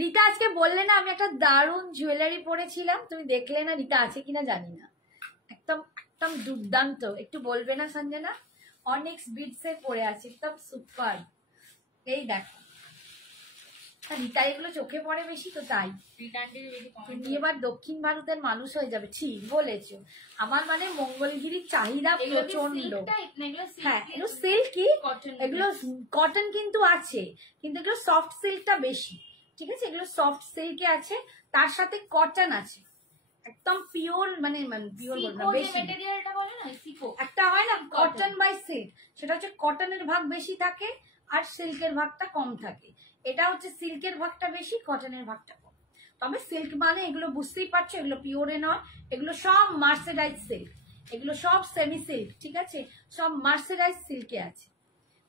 রীতা আজকে বললে না আমি একটা দারুণ জুয়েলারি পরেছিলাম, তুমি দেখলে না, রীতা আছে কিনা জানি না, একদম একদম দুর্দান্ত, একটু বলবে না সঞ্জনা? অনেক্স বিটস এর পরে আছে, একদম সুপার। এই দেখো, রীতা এগুলো চোখে পড়ে বেশি তো, তাই তুমি এবার দক্ষিণ ভারতের মানুষ হয়ে যাবে। ঠিক বলেছো, আমার মানে মঙ্গলগিরির চাহিদা প্রচন্ড। হ্যাঁ, এগুলো সিল্কি, এগুলো কটন কিন্তু আছে, কিন্তু এগুলো সফট সিল্কটা বেশি, ঠিক আছে, এগুলো সফট সিল্কে আছে, তার সাথে কটন আছে, একদম পিওর, মানে পিওর বলবো না, বেশি একটা হয় না কটন বাই সিল্ক, সেটা হচ্ছে কটনের ভাগ বেশি থাকে আর সিল্কের ভাগটা কম থাকে। এটা হচ্ছে সিল্কের ভাগটা বেশি, কটনের ভাগটা কম। তবে সিল্ক মানে এগুলো বুঝতেই পারছো, এগুলো পিওরে নয়, এগুলো সব মার্সেরাইজ সিল্ক, এগুলো সব সেমি সিল্ক, ঠিক আছে, সব মার্সেরাইজ সিল্কে আছে,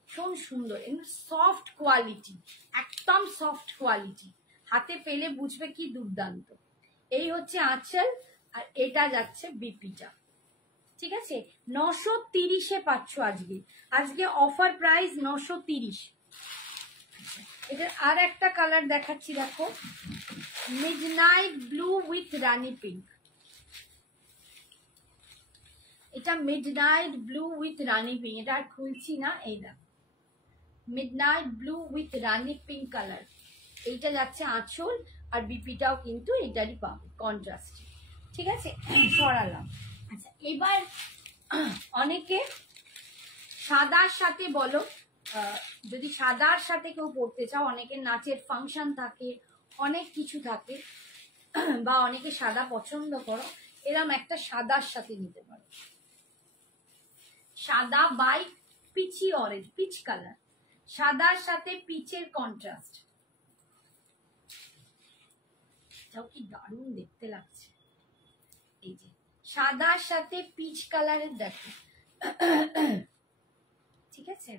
ভীষণ সুন্দর, এগুলো সফট কোয়ালিটি, একদম সফট কোয়ালিটি, হাতে পেলে বুঝবে কি দুর্দান্ত। এই হচ্ছে আঁচল, আর এটা যাচ্ছে বিপিটা, ঠিক আছে। 930-এ পাচ্ছ আজকে, আজকে অফার প্রাইস 930। এটার আর একটা কালার দেখাচ্ছি, দেখো, midnight blue with rani pink, এটা midnight blue with rani pink, এটা আর খুলছি না, এই দেখো midnight blue with rani pink colour, এইটা যাচ্ছে আঁচল, আর বিপিটাও কিন্তু এটারই পাবে কন্ট্রাস্ট, ঠিক আছে, সরালাম। আচ্ছা, এবার অনেকে সাদার সাথে বলো, যদি সাদার সাথে কেউ পড়তে চাও, অনেকে নাচের ফাংশন থাকে, অনেক কিছু থাকে, বা অনেকে সাদা পছন্দ করো, এরকম একটা সাদার সাথে নিতে পারো, সাদা by peachy orange, peach colour, সাদার সাথে পিচের কন্ট্রাস্ট, এটাও কি দারুণ দেখতে লাগছে। এই যে সাদার সাথে পিচ কালারের, দেখো, ঠিক আছে,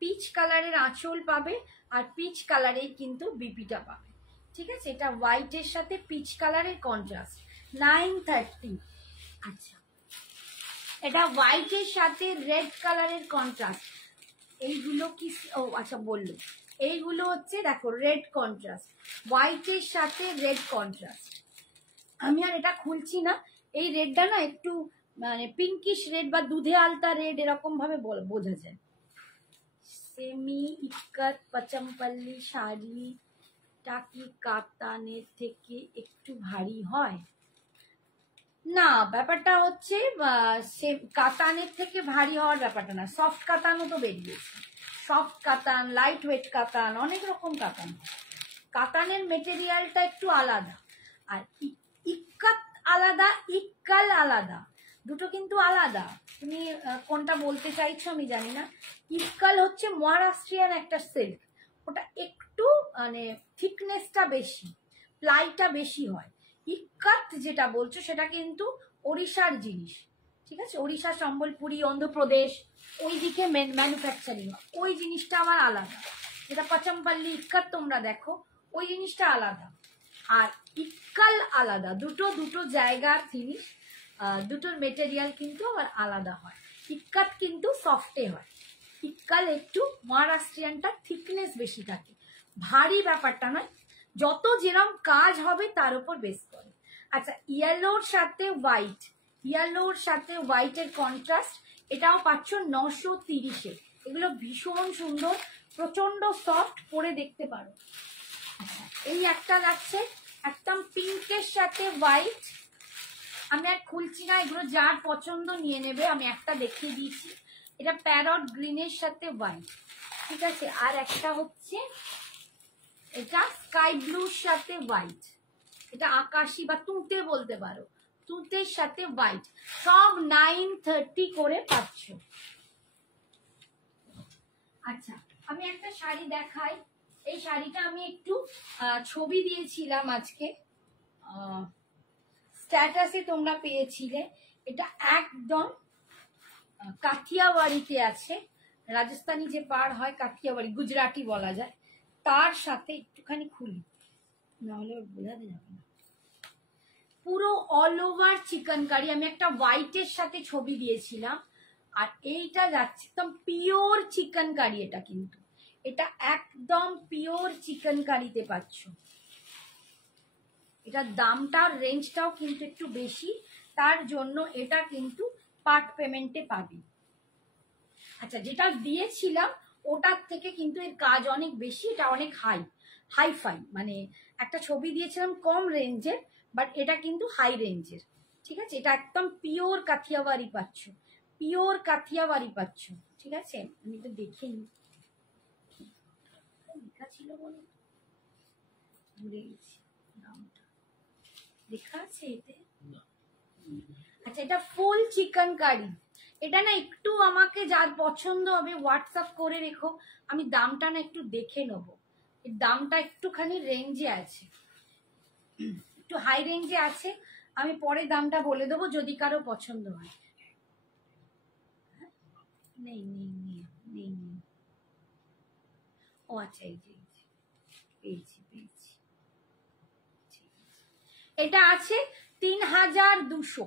পিচ কালারের আঁচল পাবে, আর পিচ কালারের কিন্তু বিপিটা পাবে, ঠিক আছে, এটা হোয়াইটের সাথে পিচ কালারের কন্ট্রাস্ট, 930। আচ্ছা, এটা হোয়াইটের সাথে রেড কালারের কন্ট্রাস্ট। এইগুলো কি, ও আচ্ছা বললো, এইগুলো হচ্ছে দেখো রেড কন্ট্রাস্ট, হোয়াইটের সাথে রেড কন্ট্রাস্ট। আমি আর এটা খুলছি না, এই রেডটা না একটু মানে পিঙ্কিশ রেড বা দুধে আলতা রেড এরকম ভাবে বোঝা যায়। সেমি ইক্কাত পচমপল্লি শাড়িটা কি কাতানের থেকে একটু ভারী হয়? না, ব্যাপারটা হচ্ছে কাতানের থেকে ভারী হওয়ার ব্যাপারটা না, সফট কাতানও তো বেরিয়েছে, সফট কাতান, লাইট ওয়েট কাতান, অনেক রকম কাতান। কাতানের মেটেরিয়ালটা একটু আলাদা, আর ইক্কাত আলাদা, ইক্কাল আলাদা, দুটো কিন্তু আলাদা। তুমি কোনটা বলতে চাইছো আমি জানি না। ইক্কাল হচ্ছে মহারাষ্ট্রিয়ান একটা সিল্ক, ওটা একটু মানে থিকনেসটা বেশি, প্লাইটা বেশি হয়। ইক্কাত যেটা বলছো সেটা কিন্তু ওড়িশার জিনিস, ঠিক আছে, ওড়িশা, সম্বলপুরি, অন্ধ্রপ্রদেশ ওই দিকে ম্যানুফ্যাকচারিং হয়, ওই জিনিসটা আবার আলাদা। যেটা পচমপল্লি ইক্কাত তোমরা দেখো, ওই জিনিসটা আলাদা, আর ইক্কাল আলাদা। দুটো দুটো জায়গার জিনিস, দুটোর মেটেরিয়াল কিন্তু আবার আলাদা হয়। ইক্কাত কিন্তু সফটে হয়, ইক্কাল একটু মহারাষ্ট্রিয়ানটা থিকনেস বেশি থাকে, ভারী ব্যাপারটা নয়, যত যেরকম কাজ হবে তার উপর বেস করে। আচ্ছা, ইয়েলোর সাথে হোয়াইট, ইয়েলোর সাথে হোয়াইটের কন্ট্রাস্ট, এটাও পাচ্ছ 930-এ। এগুলো ভীষণ সুন্দর, প্রচন্ড সফট, পরে দেখতে পারো। এই একটা যাচ্ছে একদম পিঙ্কের সাথে হোয়াইট, আমি আর খুলছি না, এগুলো যার পছন্দ নিয়ে নেবে, আমি একটা দেখিয়ে দিয়েছি। এটা প্যারট গ্রিনের সাথে হোয়াইট, ঠিক আছে। আর একটা হচ্ছে এটা স্কাই ব্লুর সাথে হোয়াইট, এটা আকাশি বা তুঁতে বলতে পারো, তুঁতের সাথে হোয়াইট, সব 930 করে পাচ্ছ। আচ্ছা, আমি একটা শাড়ি দেখাই। এই শাড়িটা আমি একটু ছবি দিয়েছিলাম আজকে স্ট্যাটাসে, তোমরা পেয়েছিলে। এটা একদম কাথিয়াওয়াড়িতে আছে, রাজস্থানী যে পাড় হয় কাথিয়াওয়াড়ি, গুজরাটি বলা যায়, তার সাথে একটুখানি খুলি, নাহলে বোঝাতে যাবে না। পুরো অল ওভার চিকেনকারি, আমি একটা হোয়াইটের সাথে ছবি দিয়েছিলাম, আর এইটা যাচ্ছে একদম পিওর চিকেনকারি। এটা কিন্তু এটা একদম পিওর চিকেনকারিতে পাচ্ছ। এটার দামটার রেঞ্জটাও কিন্তু একটু বেশি, তার জন্য এটা কিন্তু পার্ট পেমেন্টে পাবে। আচ্ছা, যেটা দিয়েছিলাম ওটার থেকে কিন্তু এর কাজ অনেক বেশি, এটা অনেক হাইফাই, মানে একটা ছবি দিয়েছিলাম কম রেঞ্জের, বাট এটা কিন্তু হাই রেঞ্জের, ঠিক আছে। এটা একদম পিওর কাথিয়াওয়াড়ি পাচ্ছ, পিওর কাথিয়াওয়াড়ি পাচ্ছ, ঠিক আছে। আমি তো দেখে নি, লেখা ছিল বলে ভুলে গেছি নামটা, লেখা আছে এতে। আচ্ছা, এটা ফুল চিকেন কারি, এটা না একটু আমাকে যার পছন্দ হবে হোয়াটসঅ্যাপ করে রেখো, আমি দামটা না একটু দেখে নেব। এর দামটা একটুখানি রেঞ্জে আছে, একটু হাই রেঞ্জে আছে, আমি পরে দামটা বলে দেবো যদি কারো পছন্দ হয়। নেই নেই নেই নেই নেই, ও আচ্ছা, এই যে পেয়েছি পেয়েছি, এটা আছে 3200,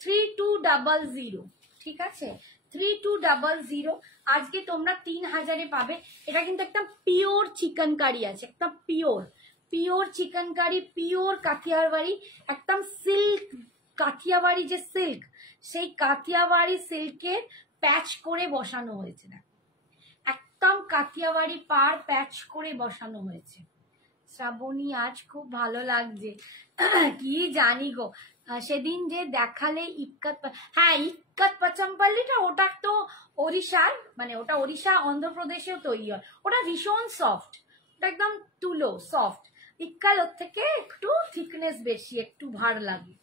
3200, ঠিক আছে, 3200। আজকে তোমরা 3000-এ পাবে। এটা কিন্তু একটা পিওর চিকেন কারি আছে, একটা pure pure chicken curry, pure Kathiawadi, একদম সিল্ক কাথিয়াওয়াড়ি যে সিল্ক, সেই কাথিয়াওয়াড়ি সিল্কের প্যাচ করে বসানো হয়েছে না, একদম কাথিয়াওয়াড়ি পার প্যাচ করে বসানো হয়েছে। শ্রাবণী আজ খুব ভালো লাগছে, কি জানি গো, সেদিন যে দেখালে ইক্কাত, হ্যাঁ ইক্কাত পচমপল্লিটা, ওটা তো ওড়িশার, মানে ওটা ওড়িশা অন্ধ্রপ্রদেশেও তৈরি হয়, ওটা ভীষণ সফট, ওটা একদম তুলো সফট। ইক্কাল ওর থেকে একটু থিকনেস বেশি, একটু ভার লাগে,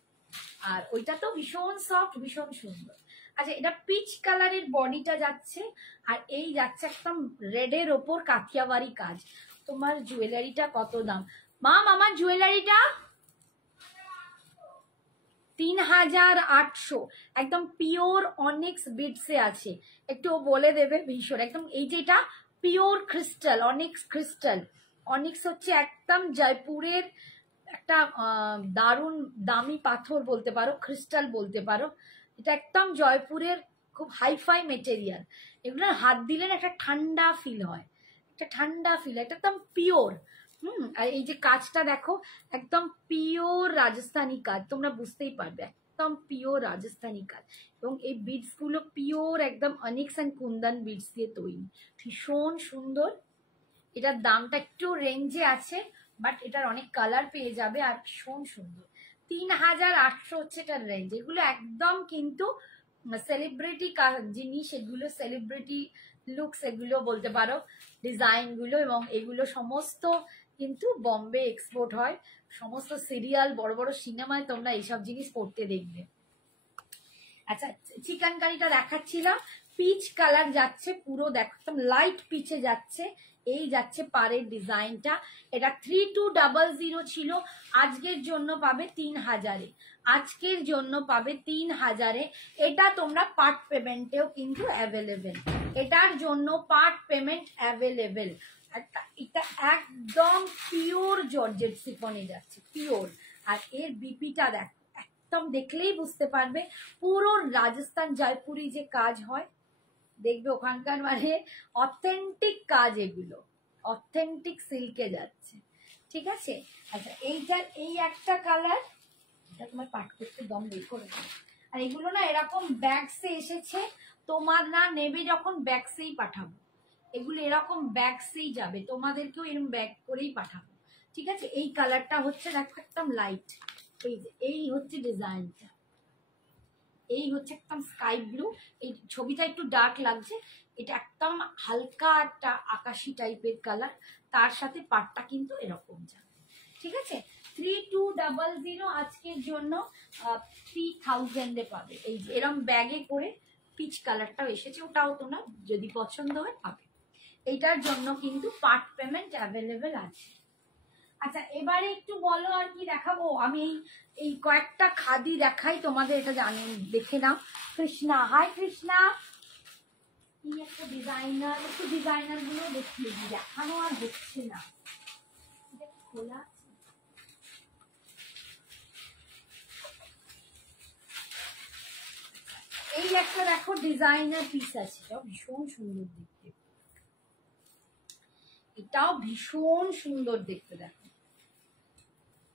আর ওইটা তো ভীষণ সফট, ভীষণ সুন্দর। আচ্ছা, এটা পিচ কালারের বডিটা যাচ্ছে, আর এই যাচ্ছে একদম রেডের ওপর কাথিয়াওয়াড়ি কাজ। তোমার জুয়েলারিটা কত দাম? মাম, আমার জুয়েলারিটা 3800, একদম পিওর অনিক্স বিডসে আছে, একটু বলে দেবে ভীষণ একদম। এই যেটা pure crystal, onyx crystal, onyx হচ্ছে একদম জয়পুরের একটা দারুণ দামি পাথর বলতে পারো, ক্রিস্টাল বলতে পারো। এটা একদম জয়পুরের খুব হাইফাই মেটেরিয়াল। এগুলো হাত দিলে একটা ঠান্ডা ফিল হয়, একটা ঠান্ডা ফিল, এটা একদম পিওর। আর এই যে কাজটা দেখো, একদম পিওর রাজস্থানি কাজ, তোমরা বুঝতেই পারবে একদম পিওর রাজস্থানি কাজ। এবং এই বিডস গুলো পিওর একদম অনিক্স অ্যান্ড কুন্দন বিডস দিয়ে তৈরি, ভীষণ সুন্দর। এটার দামটা একটু রেঞ্জে আছে, বাট এটার অনেক কালার পেয়ে যাবে আর ভীষণ সুন্দর। 3800 হচ্ছে এটার রেঞ্জ। এগুলো একদম কিন্তু সেলিব্রিটি জিনিস, এগুলো সেলিব্রিটি লুকস এগুলো বলতে পারো ডিজাইন গুলো। এবং এগুলো সমস্ত কিন্তু বম্বে এক্সপোর্ট হয়, সমস্ত সিরিয়াল বড় বড় সিনেমায় তোমরা এইসব জিনিস পড়তে দেখবে। আচ্ছা, চিকেন কারিটা দেখাচ্ছিলাম, পিচ কালার যাচ্ছে পুরো, দেখো একদম লাইট পিচে যাচ্ছে। এই যাচ্ছে পাড়ের ডিজাইনটা। এটা 3200 ছিল, আজকের জন্য পাবে 3000-এ, আজকের জন্য পাবে 3000-এ। এটা তোমরা পার্ট পেমেন্টেও কিন্তু অ্যাভেলেবেল, এটার জন্য পার্ট পেমেন্ট অ্যাভেলেবেল। এটা একদম পিওর জর্জেট শিফনে যাচ্ছে, পিওর। আর এর বিপিটা দেখো, একদম দেখলেই বুঝতে পারবে পুরো রাজস্থান জয়পুরি যে কাজ হয়, দেখবে ওখানকার মানে অথেন্টিক কাজ, এগুলো অথেন্টিক সিল্কে যাচ্ছে, ঠিক আছে। আচ্ছা, এইটার এই একটা কালার, এটা তোমার পাট করতে দম বের করে দেবে। আর এগুলো না এরকম ব্যাগসে এসেছে, তোমার না নেবে যখন ব্যাগসেই পাঠাবো, এগুলো এরকম ব্যাগসেই যাবে, তোমাদেরকেও এরকম ব্যাগ করেই পাঠাবো, ঠিক আছে। এই কালারটা হচ্ছে দেখো একদম লাইট, এই যে এই হচ্ছে ডিজাইনটা, এই হচ্ছে একদম স্কাই ব্লু। এই ছবিটা একটু ডার্ক লাগছে, এটা একদম হালকা একটা আকাশি টাইপের কালার, তার সাথে পাটটা কিন্তু এরকম যাবে, ঠিক আছে। 3200 আজকের জন্য 3000-এ পাবে। এই যে এরকম ব্যাগে করে পিচ কালারটাও এসেছে, ওটাও তোমরা যদি পছন্দ হয় পাবে। এইটার জন্য কিন্তু পার্ট পেমেন্ট অ্যাভেলেবেল আছে। আচ্ছা, এবারে একটু বলো আর কি দেখাবো। আমি এই কয়েকটা খাদি দেখাই তোমাদের, এটা জানো দেখে নাও। কৃষ্ণা, হাই কৃষ্ণা, কি একটা ডিজাইনার, একটু ডিজাইনার গুলো দেখিয়ে দিই, দেখানো আর হচ্ছে না, খোলা আছে। এই একটা দেখো ডিজাইনার পিস আছে, এটাও ভীষণ সুন্দর দেখতে, এটাও ভীষণ সুন্দর দেখতে, দেখো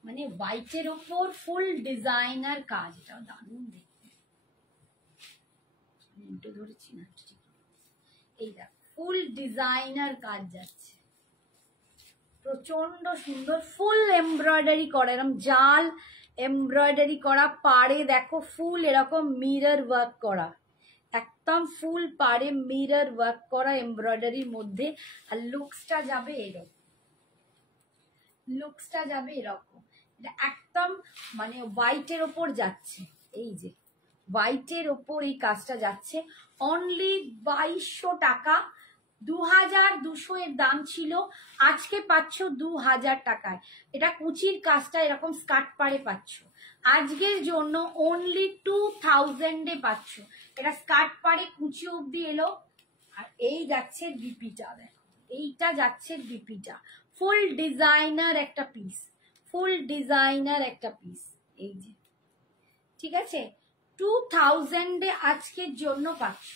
মানে হোয়াইটের ওপর ফুল ডিজাইনার কাজ, এটাও দারুণ দেখতে। উল্টো ধরেছি না, এই দেখো ফুল ডিজাইনার কাজ যাচ্ছে, প্রচন্ড সুন্দর, ফুল এমব্রয়ডারি করা, এরকম জাল এমব্রয়ডারি করা, পাড়ে দেখো ফুল এরকম মিরর ওয়ার্ক করা, একদম ফুল পাড়ে মিরর ওয়ার্ক করা এমব্রয়ডারির মধ্যে। আর লুকসটা যাবে এরকম, লুকসটা যাবে এরকম, এটা একদম মানে হোয়াইটের ওপর যাচ্ছে, এই যে হোয়াইটের ওপর এই কাজটা যাচ্ছে। অনলি 2200 টাকা, 2200 এর দাম ছিল, আজকে পাচ্ছ 2000 টাকায়। এটা কুচির কাজটা এরকম স্কার্ট পাড়ে পাচ্ছ, আজকের জন্য অনলি 2000-এ পাচ্ছ। এটা স্কার্ট পাড়ে কুচি অব্দি এলো। আর এই যাচ্ছে বিপিটা, দেখো এইটা যাচ্ছে বিপিটা, ফুল ডিজাইনার একটা পিস, ফুল ডিজাইনার একটা পিস, এই যে, ঠিক আছে। 2000-এ আজকের জন্য পাচ্ছ,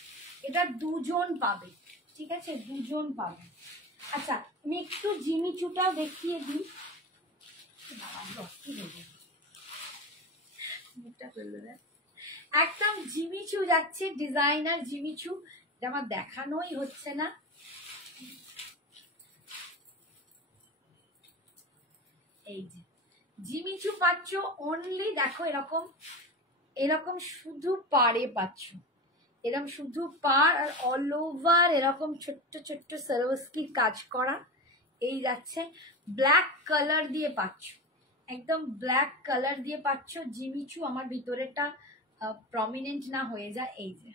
এটা দুজন পাবে, ঠিক আছে, দুজন পাবে। আচ্ছা, আমি একটু জিমিচুটা দেখিয়ে দিই, একদম জিমিচু যাচ্ছে, ডিজাইনার জিমিচু, এটা আমার দেখানোই হচ্ছে না। এই যে জিমিচু পাচ্ছ অনলি, দেখো এরকম এরকম শুধু পাড়ে পাচ্ছ, এরকম শুধু পাড়, আর অল ওভার এরকম ছোট্ট ছোট্ট সারোস্কির কাজ করা। এই যাচ্ছে ব্ল্যাক কালার দিয়ে পাচ্ছ, একদম ব্ল্যাক কালার দিয়ে পাচ্ছ জিমিচু। আমার ভিতরেটা প্রমিনেন্ট না হয়ে যায়, এই যে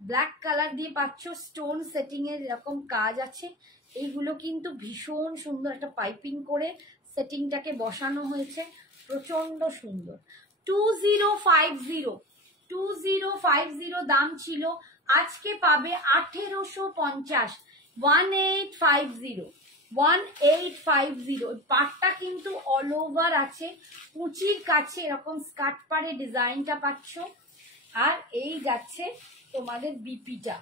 ব্ল্যাক কালার দিয়ে পাচ্ছ, স্টোন সেটিং এর এরকম কাজ আছে। এইগুলো কিন্তু ভীষণ সুন্দর, একটা পাইপিং করে সেটিংটাকে বসানো হয়েছে, প্রচন্ড সুন্দর। 2050 দাম ছিল, আজকে পাবে 1850, 1850। পাটটা কিন্তু অল ওভার আছে, কুচির কাছে এরকম স্কার্ট পাড়ে ডিজাইনটা পাচ্ছ। আর এই যাচ্ছে তোমাদের বিপিটা,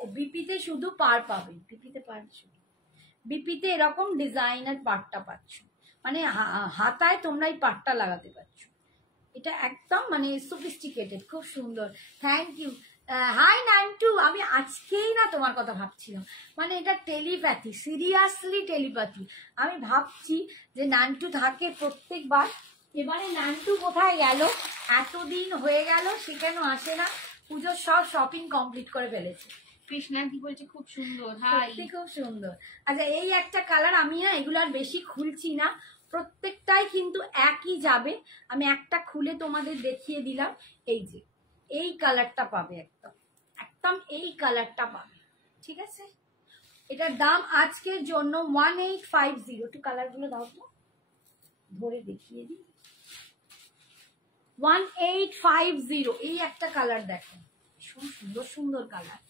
ও বিপিতে শুধু পার পাবে, বিপিতে পার শুধু, বিপিতে এরকম ডিজাইনার পাটটা পাচ্ছ, মানে হাতায় তোমরা এই পাটটা লাগাতে পারছো। এটা একদম মানে সফিস্টিকেটেড, খুব সুন্দর। Thank you. হাই নাইনটু, আমি আজকেই না তোমার কথা ভাবছিলাম, মানে এটা টেলিপ্যাথি, সিরিয়াসলি টেলিপ্যাথি। আমি ভাবছি যে নান্টু থাকে প্রত্যেকবার, এবারে নান্টু কোথায় গেল, এতদিন হয়ে গেল সে কেন আসে না? পুজোর সব শপিং কমপ্লিট করে ফেলেছে। কৃষ্ণা কি বলছে খুব সুন্দর, হাই খুব সুন্দর। আচ্ছা এই একটা কালার, আমি না এগুলো আর বেশি খুলছি না, প্রত্যেকটাই কিন্তু একই যাবে। আমি একটা খুলে তোমাদের দেখিয়ে দিলাম, এই যে এই কালারটা পাবে, একদম একদম এই কালারটা পাবে, ঠিক আছে? এটার দাম আজকের জন্য 1850। একটু কালারগুলো দাও তো, ধরে দেখিয়ে দিই। 1850। এই একটা কালার দেখো, ভীষণ সুন্দর সুন্দর কালার,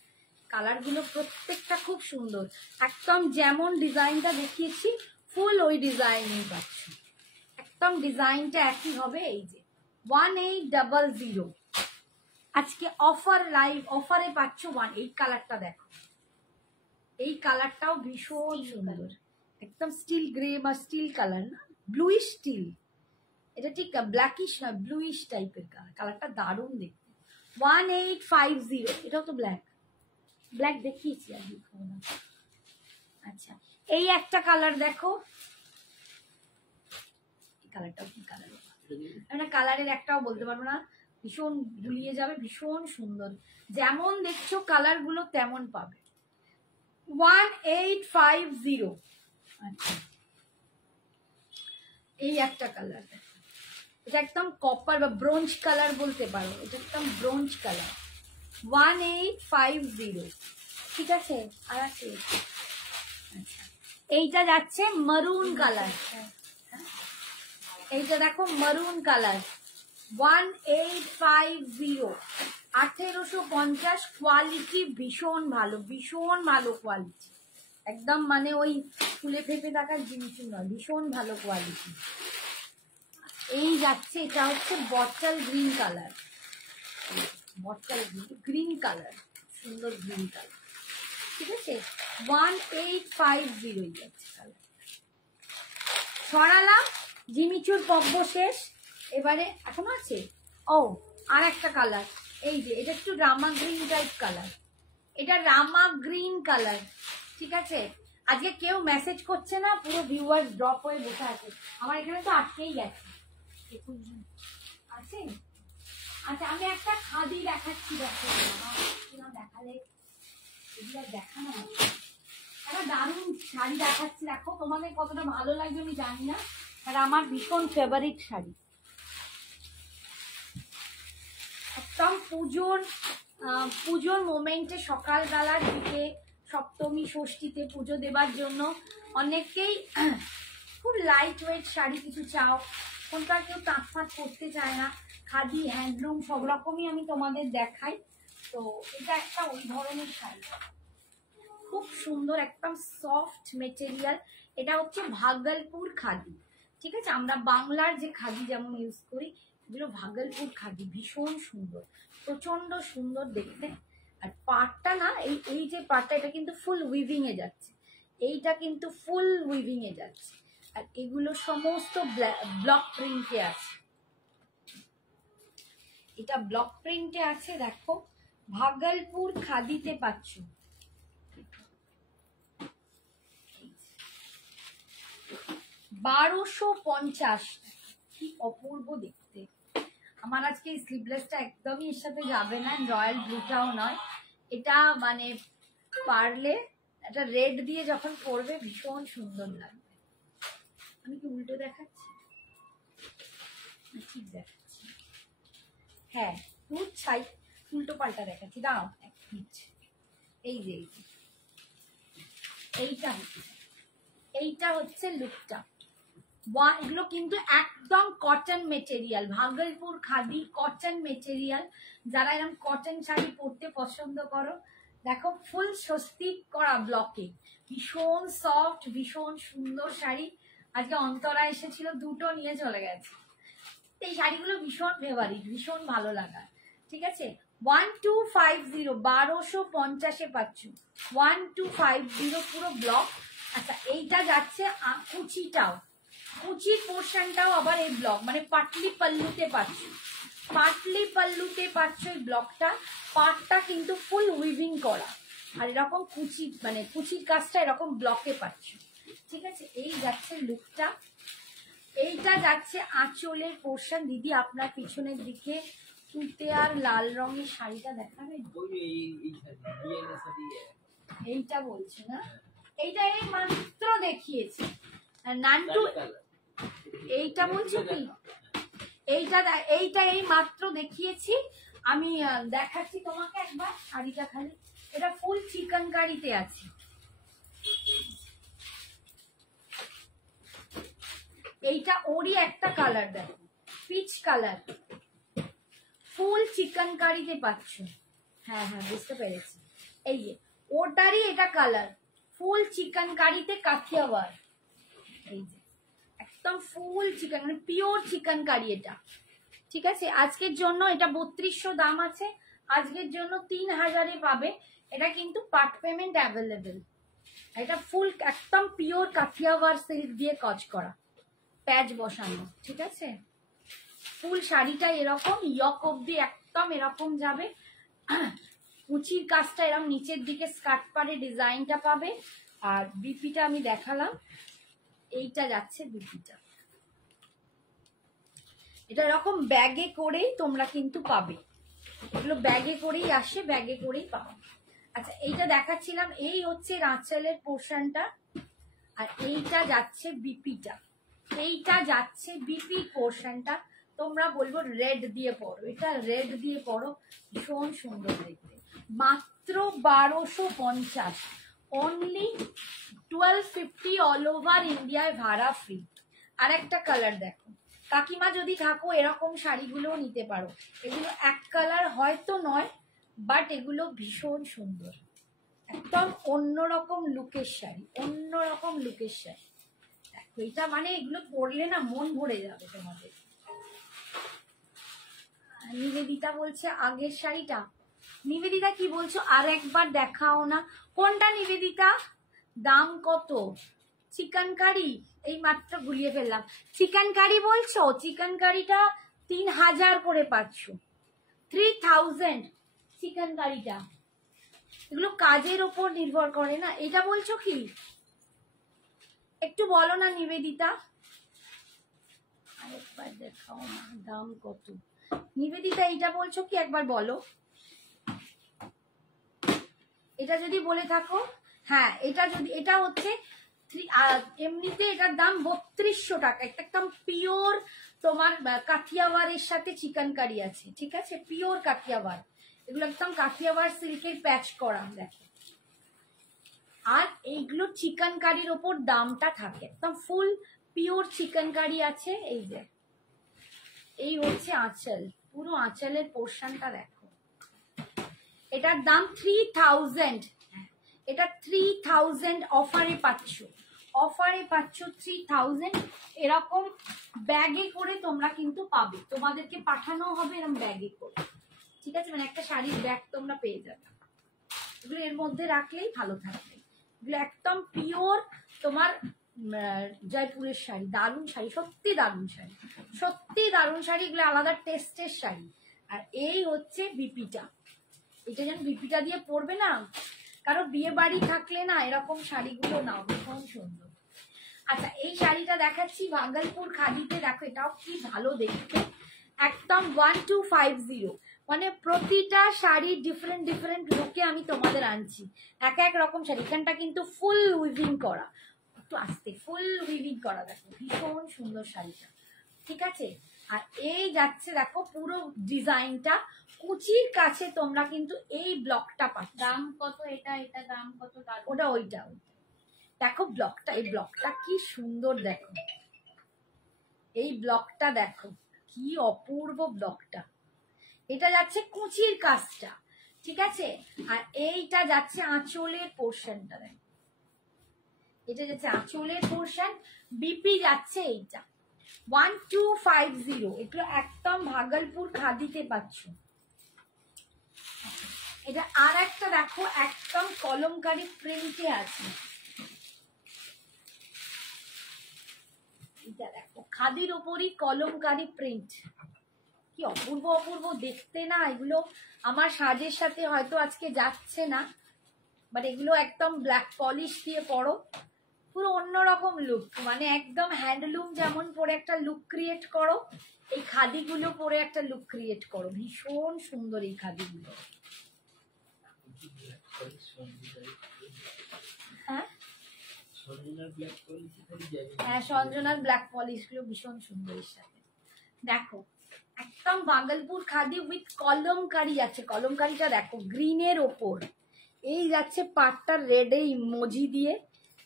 কালারগুলো প্রত্যেকটা খুব সুন্দর, একদম যেমন ডিজাইনটা দেখিয়েছি ফুল ওই ডিজাইনই পাচ্ছ, একদম ডিজাইনটা একই হবে। এই যে 1800 আজকে অফার, লাইভ অফারে পাচ্ছ 18। কালারটা দেখো, এই কালারটাও ভীষণ সুন্দর, একদম স্টিল গ্রে বা স্টিল কালার না, ব্লুইশ স্টিল, এটা ঠিক ব্ল্যাকিশ না, ব্লুইশ টাইপের কালার, কালারটা দারুণ দেখতে। 1850। এটাও তো ব্ল্যাক, ব্ল্যাক দেখিয়েছি আর দেখাবো না। আচ্ছা এই একটা কালার দেখো, কালারটাও কি কালার, আমি না কালারের একটাও বলতে পারবো না, ভীষণ গুলিয়ে যাবে, ভীষণ সুন্দর, যেমন দেখছো কালার গুলো তেমন পাবে। 1850। আচ্ছা এই একটা কালার, এটা একদম কপার বা ব্রোঞ্জ কালার বলতে পারো, এটা একদম ব্রোঞ্জ কালার। 1850, ঠিক আছে? আর আছে আচ্ছা এইটা যাচ্ছে মারুন কালার, এইটা দেখো মারুন কালার। 1850, 1850, কোয়ালিটি ভীষণ ভালো, ভীষণ ভালো কোয়ালিটি, একদম মানে ওই ফুলে ফেপে থাকার জিনিস নয়, ভীষণ ভালো কোয়ালিটি। এই যাচ্ছে, এটা হচ্ছে bottle green colour, bottle green colour, সুন্দর গ্রিন কালার, ঠিক আছে? 1850 যাচ্ছে কালার। ছড়ালাম, জিমিচুর পব্ব শেষ, এবারে এখনো আছে। ও আর একটা কালার, এই যে এটা একটু রামা গ্রিন টাইপ কালার, এটা রামা গ্রিন কালার, ঠিক আছে? আজকে কেউ মেসেজ করছে না, পুরো ভিউয়ার্স ড্রপ হয়ে বসে আছে, আমার এখানে তো আটকেই গেছে আছে। আচ্ছা আমি একটা খাদি দেখাচ্ছি, দেখো দেখালে এগুলো দেখানো, একটা দারুণ শাড়ি দেখাচ্ছি, দেখো তোমাদের কতটা ভালো লাগবে আমি জানি না, আর আমার ভীষণ ফেভারিট শাড়ি, একদম পুজোর মোমেন্টে সকালবেলার দিকে সপ্তমী ষষ্ঠীতে পুজো দেবার জন্য অনেকেই খুব লাইট ওয়েট শাড়ি কিছু চাও, কোনটা কেউ তাঁত ফাঁত করতে চায় না, খাদি হ্যান্ডলুম সব রকমই আমি তোমাদের দেখাই। তো এটা একটা ওই ধরনের শাড়ি, খুব সুন্দর, একদম সফট মেটেরিয়াল, এটা হচ্ছে ভাগলপুর খাদি, ঠিক আছে? আমরা বাংলার যে খাদি যেমন ইউজ করি, এগুলো ভাগলপুর খাদি, ভীষণ সুন্দর, প্রচন্ড সুন্দর দেখতে। আর পাটটা না, এই যে পাটটা, এটা কিন্তু ফুল উইভিং এ যাচ্ছে, এইটা কিন্তু ফুল উইভিং এ যাচ্ছে, আর এগুলো সমস্ত ব্লক প্রিন্টে আছে, এটা ব্লক প্রিন্টে আছে, দেখো ভাগলপুর খাদিতে পাচ্ছ। 1250, কি অপূর্ব দেখতে। আমার আজকে এই স্লিভলেসটা একদমই এর সাথে যাবে না, রয়্যাল ব্লুটাও নয়, এটা মানে পারলে একটা রেড দিয়ে যখন পরবে ভীষণ সুন্দর লাগবে। আমি কি উল্টো দেখাচ্ছি? ঠিক দেখাচ্ছি, হ্যাঁ দুধ ছাই, উল্টো পাল্টা দেখাচ্ছি, দাঁড়াও এক মিনিট। এই যে এইটা হচ্ছে লুকটা, এগুলো কিন্তু একদম cotton material, Bhagalpur khadi cotton material, যারা এরকম কটন শাড়ি পরতে পছন্দ করো, দেখো ফুল স্বস্তিক করা ব্লকে, ভীষণ সফট, ভীষণ সুন্দর শাড়ি। আজকে অন্তরা এসেছিল, দুটো নিয়ে চলে গেছে, এই শাড়িগুলো ভীষণ ফেভারিট, ভীষণ ভালো লাগা। ঠিক আছে, 1250, 1250 পাচ্ছ, 1250 পুরো ব্লক। আচ্ছা এইটা যাচ্ছে কুচিটাও, কুচির পোর্শনটাও আবার এই ব্লক, মানে পাটলি পাল্লুতে পাচ্ছ, পাটলি পাল্লুতে পাচ্ছ এই ব্লকটা। পাটটা কিন্তু ফুল উইভিং করা, আর এরকম কুচি মানে কুচির কাজটা এরকম ব্লকে পাচ্ছ। ঠিক আছে, এই যাচ্ছে লুকটা। এইটা যাচ্ছে আঁচলের পোর্শন। দিদি আপনার পিছনের দিকে তুতে আর লাল রঙের শাড়িটা দেখাবেন, এইটা বলছে না, এইটা এই মাত্র দেখিয়েছি নান্টু, এইটা বলছো কি, এইটা এইটা এই মাত্র দেখিয়েছি আমি, দেখাচ্ছি তোমাকে একবার শাড়িটা খালি। এটা ফুল চিকেনকারিতে আছে, এইটা ওরই একটা কালার দেখো, পিচ কালার, ফুল চিকেনকারিতে পাচ্ছ। হ্যাঁ হ্যাঁ বুঝতে পেরেছি, এই যে ওটারই এটা কালার, ফুল চিকেনকারিতে কাঠিয়াওয়ার, এই যে একদম ফুল চিকেন মানে পিওর চিকেনকারি এটা। ঠিক আছে, আজকের জন্য এটা 3200 দাম আছে, আজকের জন্য 3000-এ পাবে। এটা কিন্তু পার্ট পেমেন্ট অ্যাভেলেবেল। এটা ফুল একদম পিওর কাঠিয়াওয়ার সিল্ক দিয়ে কাজ করা, প্যাচ বসানো। ঠিক আছে, ফুল শাড়িটা এরকম ইয়ক অব্দি একদম এরকম যাবে, কুচির কাজটা এরকম নিচের দিকে স্কার্ট পারে ডিজাইনটা পাবে। আর বিপিটা আমি দেখালাম, এইটা যাচ্ছে বিপিটা, এটা এরকম ব্যাগে করেই তোমরা কিন্তু পাবে, এগুলো ব্যাগে করেই আসে, ব্যাগে করেই পাবে। আচ্ছা এইটা দেখাচ্ছিলাম, এই হচ্ছে আঁচলের পোর্শনটা, আর এইটা যাচ্ছে বিপিটা, এইটা যাচ্ছে বিপি পোর্শনটা। তোমরা বলবো রেড দিয়ে পরো, এটা রেড দিয়ে পরো, ভীষণ সুন্দর দেখতে। মাত্র 1250, অনলি 1250, অল ওভার ইন্ডিয়ায় ভাড়া ফ্রি। আর একটা কালার দেখো, কাকিমা যদি থাকো এরকম শাড়িগুলোও নিতে পারো, এগুলো এক কালার হয়তো নয়, বাট এগুলো ভীষণ সুন্দর, একদম অন্যরকম লুকের শাড়ি, অন্যরকম লুকের শাড়ি। দেখো এটা মানে এগুলো পরলে না মন ভরে যাবে তোমাদের। নিবেদিতা বলছে আগের শাড়িটা, নিবেদিতা কি বলছো আর একবার দেখাও না, কোনটা নিবেদিতা, দাম কত? চিকেন কারি, এই মাত্র গুলিয়ে ফেললাম, চিকেন কারি বলছো, চিকেন কারিটা 3000 করে পাচ্ছ, 3000 চিকেন কারিটা। এগুলো কাজের ওপর নির্ভর করে না, এটা বলছো কি একটু বলো না নিবেদিতা, আরেকবার দেখাও না, দাম কত নিবেদিতা, এইটা বলছো কি একবার বলো, এটা যদি বলে থাকো। হ্যাঁ এটা যদি, এটা হচ্ছে এমনিতে এটার দাম 3200 টাকা, একদম পিওর তোমার কাঠিয়াওয়ারের সাথে চিকেন কারি আছে। ঠিক আছে, পিওর কাঠিয়াওয়ার, এগুলো একদম কাঠিয়াওয়ার সিল্কের প্যাচ করা দেখো। আর এইগুলো চিকেন কারির ওপর দামটা থাকে, একদম ফুল পিওর চিকেন কারি আছে। এই যে এই হচ্ছে আঁচল, পুরো আঁচলের পোর্শনটা দেখো, এটার দাম 3000, এটা 3000 অফারে পাচ্ছ, অফারে পাচ্ছ 3000। এরকম ব্যাগে করে তোমরা কিন্তু পাবে, তোমাদেরকে পাঠানো হবে এরকম ব্যাগে করে। ঠিক আছে, মানে একটা শাড়ির ব্যাগ তোমরা পেয়ে যাবে, এগুলো এর মধ্যে রাখলেই ভালো থাকবে। এগুলো একদম পিওর তোমার জয়পুরের শাড়ি, দারুণ শাড়ি, সত্যি দারুণ শাড়ি, সত্যি দারুণ শাড়ি, এগুলো আলাদা টেস্টের শাড়ি। আর এই হচ্ছে বিপিটা, এটা যেন বিপিটা দিয়ে পরবে না, কারো বিয়ে বাড়ি থাকলে না এরকম শাড়িগুলো নাও, ভীষণ সুন্দর। আচ্ছা এই শাড়িটা দেখাচ্ছি ভাগলপুর খাদিতে, দেখো এটাও কি ভালো দেখতে, একদম 1250, মানে প্রতিটা শাড়ি ডিফারেন্ট ডিফারেন্ট লুকে আমি তোমাদের আনছি, এক এক রকম শাড়ি। এখানটা কিন্তু ফুল উইভিং করা, একটু আস্তে, ফুল উইভিং করা, দেখো ভীষণ সুন্দর শাড়িটা। ঠিক আছে, আর এই যাচ্ছে দেখো পুরো ডিজাইনটা কুচির কাছে, তোমরা কিন্তু এই ব্লকটা পাচ্ছ। দাম কত এটা, এটা দাম কত? ওটা ওইটা দেখো ব্লকটা, এই ব্লকটা কি সুন্দর দেখো, এই ব্লকটা দেখো কি অপূর্ব ব্লকটা, এটা যাচ্ছে কুচির কাজটা। ঠিক আছে, আর এইটা যাচ্ছে আঁচলের পোর্শনটা, দেখো এটা যাচ্ছে আঁচলের পোর্শন, বিপি যাচ্ছে এইটা, 1250, এগুলো একদম ভাগলপুর খাদিতে পাচ্ছ। এটা আর একটা দেখো একদম কলমকারি প্রিন্টে আছে, এটা দেখো খাদির উপরই কলমকারি প্রিন্ট, কি অপূর্ব অপূর্ব দেখতে না এগুলো। আমার সাজের সাথে হয়তো আজকে যাচ্ছে না, বাট এগুলো একদম ব্ল্যাক পলিশ দিয়ে পরো, পুরো অন্যরকম লুক, মানে একদম হ্যান্ডলুম যেমন পরে একটা লুক ক্রিয়েট করো, এই খাদিগুলো পরে একটা লুক ক্রিয়েট করো, ভীষণ সুন্দর এই খাদিগুলো। হ্যাঁ হ্যাঁ, সঞ্জনার ব্ল্যাক পলিশ গুলো ভীষণ সুন্দর এর সাথে। দেখো একদম ভাগলপুর খাদি উইথ কলমকারি আছে, কলমকারিটা দেখো গ্রিনের ওপর, এই যাচ্ছে পাটটা রেড, এই মজি দিয়ে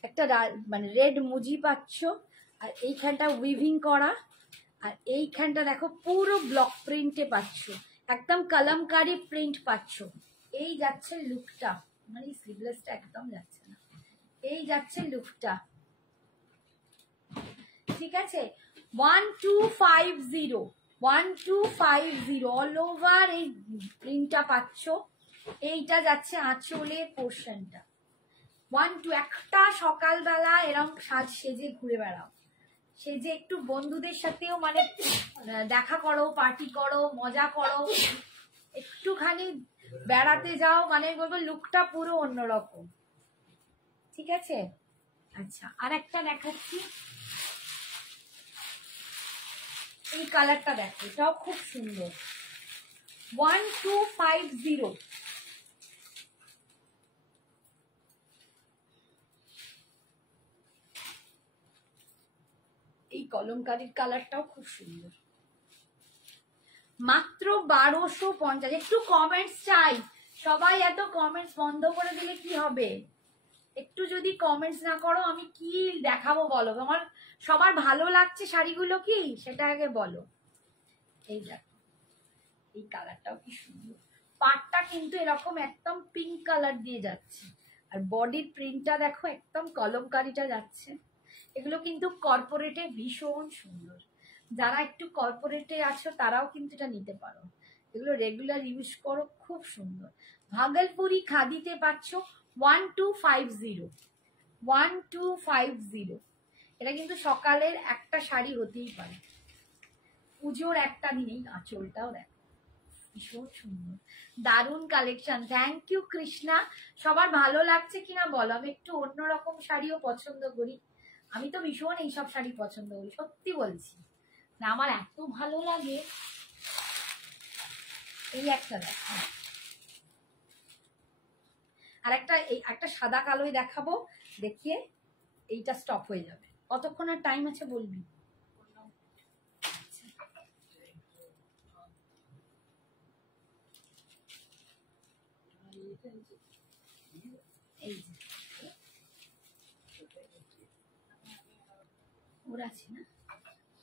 একটা মানে রেড মুজি পাচ্ছ, আর এইখানটা উইভিং করা, আর এইখানটা দেখো পুরো ব্লক প্রিন্টে পাচ্ছ, একদম কলমকারি প্রিন্ট পাচ্ছ। এই যাচ্ছে লুকটা, মানে স্লিভলেসটা একদম যাচ্ছে না, এই যাচ্ছে লুকটা, ঠিক আছে। 1250, 1250 অল ওভার এই প্রিন্টটা পাচ্ছ। এইটা যাচ্ছে আঁচলের পোর্শনটা। 12, একটা সকালবেলা এরকম সাজ সেজে ঘুরে বেড়াও, সেজে একটু বন্ধুদের সাথেও মানে দেখা করো, পার্টি করো, মজা করো, একটুখানি বেড়াতে যাও, মানে বলবো লুকটা পুরো অন্যরকম, ঠিক আছে। আচ্ছা আর একটা দেখাচ্ছি, এই কালারটা দেখো, এটাও খুব সুন্দর। 1250, এই কলমকারীর কালারটাও খুব সুন্দর, মাত্র 1250। একটু কমেন্টস চাই, সবাই এত কমেন্টস বন্ধ করে দিলে কি হবে, একটু যদি কমেন্টস না করো আমি কি দেখাবো বলো, আমার সবার ভালো লাগছে শাড়িগুলো কি সেটা আগে বলো। এই দেখো এই কালারটাও কি সুন্দর, পাটটা কিন্তু এরকম একদম পিঙ্ক কালার দিয়ে যাচ্ছে, আর বডির প্রিন্টটা দেখো একদম কলমকারিটা যাচ্ছে। এগুলো কিন্তু কর্পোরেটে ভীষণ সুন্দর, যারা একটু কর্পোরেটে আছো তারাও কিন্তু এটা নিতে পারো, এগুলো রেগুলার ইউজ করো, খুব সুন্দর। ভাগলপুরি খাদিতে পাচ্ছ 1250, 1250। এটা কিন্তু সকালের একটা শাড়ি হতেই পারে, পুজোর একটা দিনেই। আঁচলটাও দেখো ভীষণ সুন্দর, দারুণ কালেকশন। Thank you Krishna. সবার ভালো লাগছে কিনা বলো, আমি একটু অন্যরকম শাড়িও পছন্দ করি, আমি তো ভীষণ এইসব শাড়ি পছন্দ করি, সত্যি বলছি না, আমার এত ভালো লাগে। এই একটা দেখো, আর একটা সাদা কালোই দেখাবো, দেখিয়ে এইটা স্টপ হয়ে যাবে। কতক্ষণ আর টাইম আছে বলবি? এই যে ওর আছে না,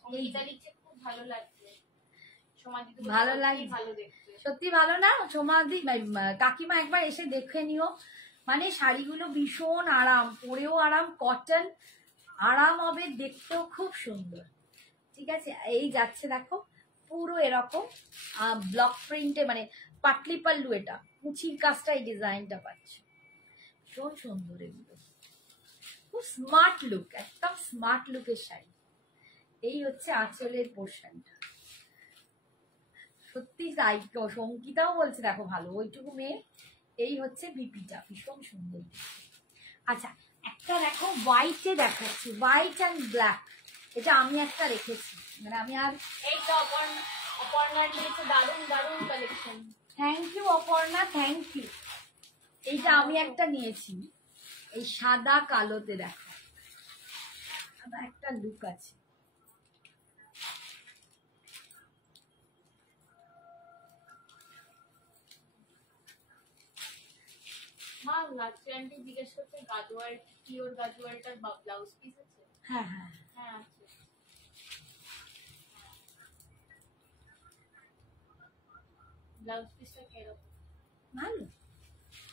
এইটা লিখছে খুব ভালো লাগছে, সমাধিতে ভালো লাগে, ভালো দেখতে, সত্যি ভালো না সমাধি, কাকিমা একবার এসে দেখে নিও, মানে শাড়িগুলো ভীষণ আরাম, পরেও আরাম, কটন, আরাম হবে, দেখতেও খুব সুন্দর, ঠিক আছে। এই যাচ্ছে দেখো পুরো এরকম ব্লক প্রিন্টে, মানে পাটলি পাল্লু, এটা কুচির কাজটা, এই ডিজাইনটা পাচ্ছে, ভীষণ সুন্দর, এগুলো খুব স্মার্ট লুক, একদম স্মার্ট লুকের শাড়ি। এই হচ্ছে আঁচলের পোর্শনটা, সত্যি তাই, সঙ্গীতাও বলছে দেখো ভালো, ওইটুকু মেয়ে। এই হচ্ছে বিপিটা, ভীষণ সুন্দর। আচ্ছা একটা দেখো হোয়াইটে দেখাচ্ছি, হোয়াইট অ্যান্ড ব্ল্যাক, এটা আমি একটা রেখেছি, মানে আমি আর এই তো অপর্ণা দিয়েছে দারুণ দারুণ collection. Thank you Aparna, thank you. এইটা আমি একটা নিয়েছি, এই সাদা কালোতে দেখো, সাদা একটা লুক আছে, মা লাচ্ছি আন্টি জিজ্ঞেস করছে গাজওয়ার, পিওর গাজওয়ারটার ব্লাউজ পিস আছে? হ্যাঁ হ্যাঁ হ্যাঁ আছে। ব্লাউজ পিসটা কিরকম? ভালো,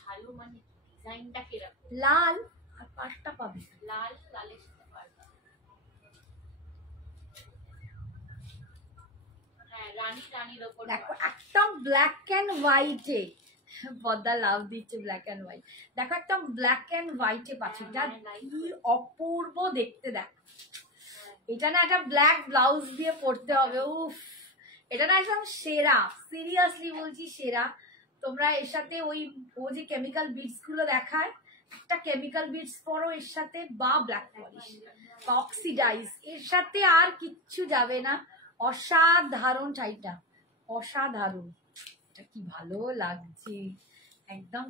ভালো মানে ডিজাইনটা কিরকম? লাল আর পাটটা পাবে, লাল, লালের সাথে পাড়। রানীর ওপর দেখো একদম ব্ল্যাক অ্যান্ড হোয়াইটে, পদ্মা লাভ দিচ্ছে ব্ল্যাক অ্যান্ড হোয়াইট। দেখো একদম ব্ল্যাক অ্যান্ড হোয়াইটে পাচ্ছ, যা কি অপূর্ব দেখতে। দেখো এটা না একটা ব্ল্যাক ব্লাউজ দিয়ে পরতে হবে, উফ এটা না একদম সেরা, সিরিয়াসলি বলছি সেরা। তোমরা এর সাথে ওই ও যে কেমিক্যাল বিটস গুলো দেখায়, একটা কেমিক্যাল বিটস পরো এর সাথে, বা ব্ল্যাক পলিশ বা অক্সিডাইজ, এর সাথে আর কিচ্ছু যাবে না। অসাধারণ শাড়িটা, অসাধারণ। এটা কি ভালো লাগছে, একদম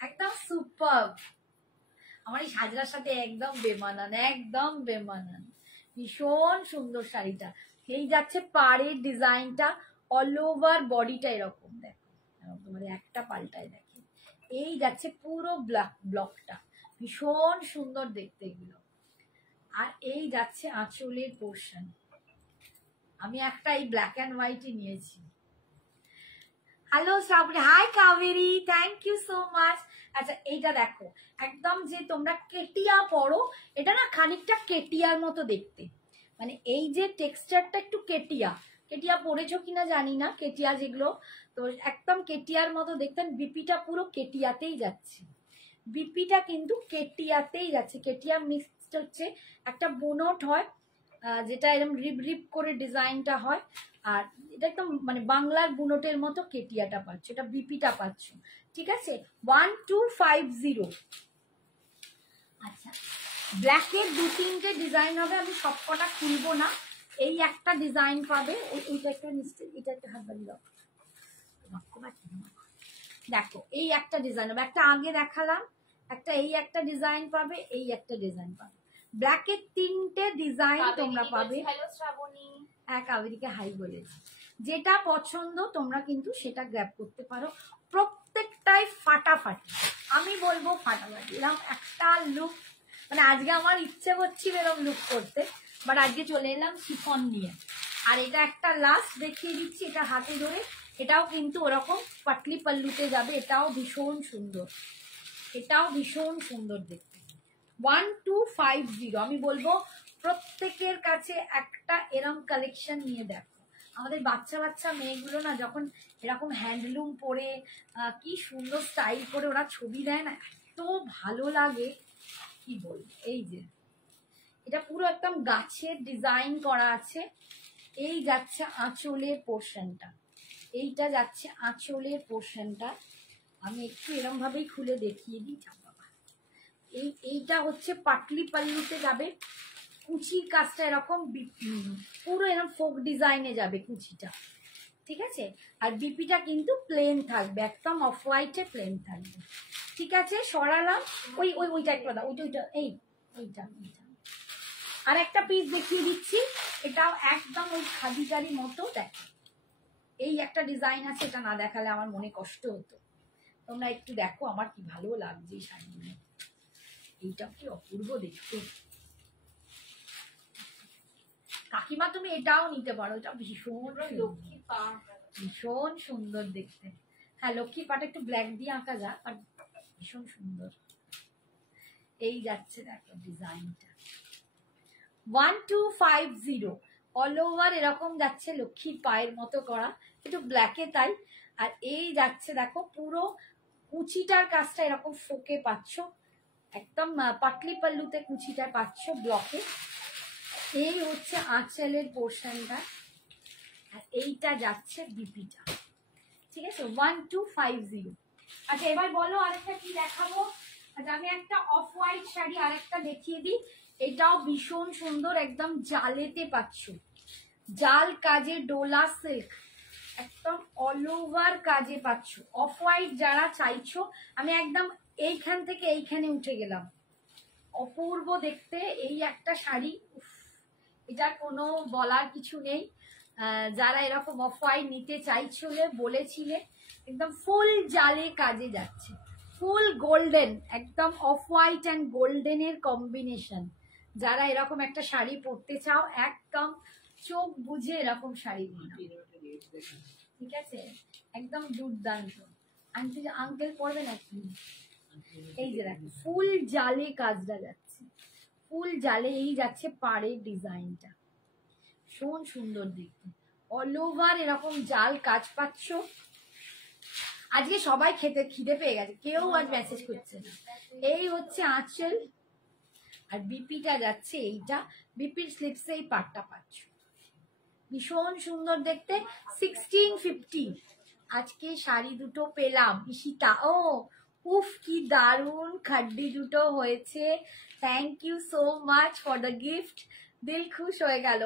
একদম সুপার। আমার এই সাজরার সাথে একদম বেমানান, একদম বেমানান, ভীষণ সুন্দর শাড়িটা। এই যাচ্ছে পাড়ের ডিজাইনটা, অল ওভার বডিটা এরকম, দেখো তোমার একটা পাল্টায় দেখে। এই যাচ্ছে পুরো ব্লকটা, ভীষণ সুন্দর দেখতে এগুলো। আর এই যাচ্ছে আঁচলের পোর্শন, আমি একটা এই ব্ল্যাক অ্যান্ড হোয়াইটই নিয়েছি। Hello Shrabani, hi Kaveri, thank you so much. আচ্ছা এইটা দেখো, একদম যে তোমরা কেটিয়া পরো, এটা না খানিকটা কেটিয়ার মতো দেখতে, মানে এই যে টেক্সচারটা একটু কেটিয়া। কেটিয়া পরেছো কিনা জানি না, কেটিয়া যেগুলো, তো একদম কেটিয়ার মতো দেখতেন। বিপিটা পুরো কেটিয়াতেই যাচ্ছে, বিপিটা কিন্তু কেটিয়াতেই যাচ্ছে। কেটিয়া মিক্সড হচ্ছে, একটা বোনট হয় যেটা এরকম রিপ রিপ করে ডিজাইনটা হয়, আর এটা একদম মানে বাংলার বুনটের মতো কেটিয়াটা পাচ্ছ, এটা বিপিটা পাচ্ছ, ঠিক আছে। 1250। আচ্ছা ব্ল্যাকের 2-3টে ডিজাইন হবে, আমি সবকটা খুলবো না। এই একটা ডিজাইন পাবে, এইটা একটা নিশ্চয়, এটা একটা হাত বাড়ি দাও। দেখো এই একটা ডিজাইন হবে, একটা আগে দেখালাম, একটা এই একটা ডিজাইন পাবে, এই একটা ডিজাইন পাবে। ব্ল্যাকের 3টে ডিজাইন তোমরা পাবে। হ্যালো শ্রাবণী, হ্যাঁ কাবেরীকে হাই বলেছি। যেটা পছন্দ তোমরা কিন্তু সেটা গ্র্যাব করতে পারো, প্রত্যেকটাই ফাটাফাটি, আমি বলবো ফাটাফাটি। এরকম একটা লুক, মানে আজকে আমার ইচ্ছে করছিল এরকম লুক করতে, বাট আজকে চলে এলাম শিফন নিয়ে। আর এটা একটা লাস্ট দেখিয়ে দিচ্ছি, এটা হাতে ধরে, এটাও কিন্তু ওরকম পাটলি পাল্লুতে যাবে, এটাও ভীষণ সুন্দর, এটাও ভীষণ সুন্দর দেখতে। 1250, আমি বলবো প্রত্যেকের কাছে একটা এরম কালেকশন নিয়ে দেখো। আমাদের বাচ্চা বাচ্চা মেয়েগুলো না যখন এরকম হ্যান্ডলুম পরে কি সুন্দর স্টাইল করে ওরা ছবি দেয় না, এত ভালো লাগে কি বলবো। এই যে এটা পুরো একদম গাছের ডিজাইন করা আছে। এই যাচ্ছে আঁচলের পোর্শনটা, এইটা যাচ্ছে আঁচলের পোর্শনটা, আমি একটু এরম ভাবেই খুলে দেখিয়ে দিই। এইটা হচ্ছে পাটলি পাল্লুতে যাবে, কুচির কাজটা এরকম পুরো এরকম ফোক ডিজাইনে যাবে কুচিটা, ঠিক আছে। আর বিপিটা কিন্তু প্লেন থাকবে, একদম অফ হোয়াইটে প্লেন থাকবে, ঠিক আছে। সরালাম, ওইটা একটা দাও, ওইটা এইটা। আর একটা পিস দেখিয়ে দিচ্ছি, এটাও একদম ওই খাদিজারি মতো। দেখো এই একটা ডিজাইন আছে, এটা না দেখালে আমার মনে কষ্ট হতো। তোমরা একটু দেখো আমার কি ভালো লাগছে এই শাড়িগুলো, এইটা কি অপূর্ব দেখতে। কাকিমা তুমি এটাও নিতে পারো, এটা ভীষণ লক্ষ্মী পা, ভীষণ সুন্দর দেখতে। হ্যাঁ লক্ষ্মী পাটা একটু ব্ল্যাক দিয়ে আঁকা যাক, আর ভীষণ সুন্দর। এই যাচ্ছে দেখো ডিজাইনটা 1250, অল ওভার এরকম যাচ্ছে, লক্ষ্মীর পায়ের মতো করা, একটু ব্ল্যাকে তাই। আর এই যাচ্ছে দেখো পুরো কুচিটার কাজটা এরকম ফোকে পাচ্ছ, একদম পাটলি পাল্লুতে কুচিটা পাচ্ছ ব্লকে। এই হচ্ছে আঁচলের পোর্শনটা, আর এইটা যাচ্ছে বিপিটা, ঠিক আছে। 1250। আচ্ছা এবার বলো আরেকটা কি দেখাবো। আচ্ছা আমি একটা অফ হোয়াইট শাড়ি আরেকটা দেখিয়ে দিই, এটাও ভীষণ সুন্দর, একদম জালেতে পাচ্ছ, জাল কাজে ডোলা সিল্ক, একদম অল ওভার কাজে পাচ্ছ। অফ হোয়াইট যারা চাইছো, আমি একদম এইখান থেকে এইখানে উঠে গেলাম, অপূর্ব দেখতে এই একটা শাড়ি, এটা কোনো বলার কিছু নেই। যারা এরকম অফ হোয়াইট নিতে চাইছিলে বলেছিলে, একদম ফুল জালে কাজে যাচ্ছে, ফুল গোল্ডেন, একদম অফ হোয়াইট অ্যান্ড গোল্ডেনের কম্বিনেশন। যারা এরকম একটা শাড়ি পরতে চাও, একদম চোখ বুঝে এরকম শাড়ি নিও, ঠিক আছে, একদম দুর্দান্ত। আন্টি আঙ্কেল পরবে নাকি? এই যে দেখো ফুল জালে কাজটা যাচ্ছে, ফুল জালে। এই যাচ্ছে পাড়ের ডিজাইনটা, ভীষণ সুন্দর দেখতে, অল ওভার এরকম জাল কাজ পাচ্ছ। আজকে সবাই খিদে পেয়ে গেছে, কেউ আজ মেসেজ করছে না। এই হচ্ছে আঁচল, আর বিপিটা যাচ্ছে এইটা, বিপির স্লিপসে এই পাটটা পাচ্ছ, ভীষণ সুন্দর দেখতে। 1650 আজকে শাড়ি দুটো পেলাম। ইশিতা, ও উফ কি দারুন খাড্ডি দুটো হয়েছে। Thank you so much for the gift, দিল খুশ হয়ে গেল।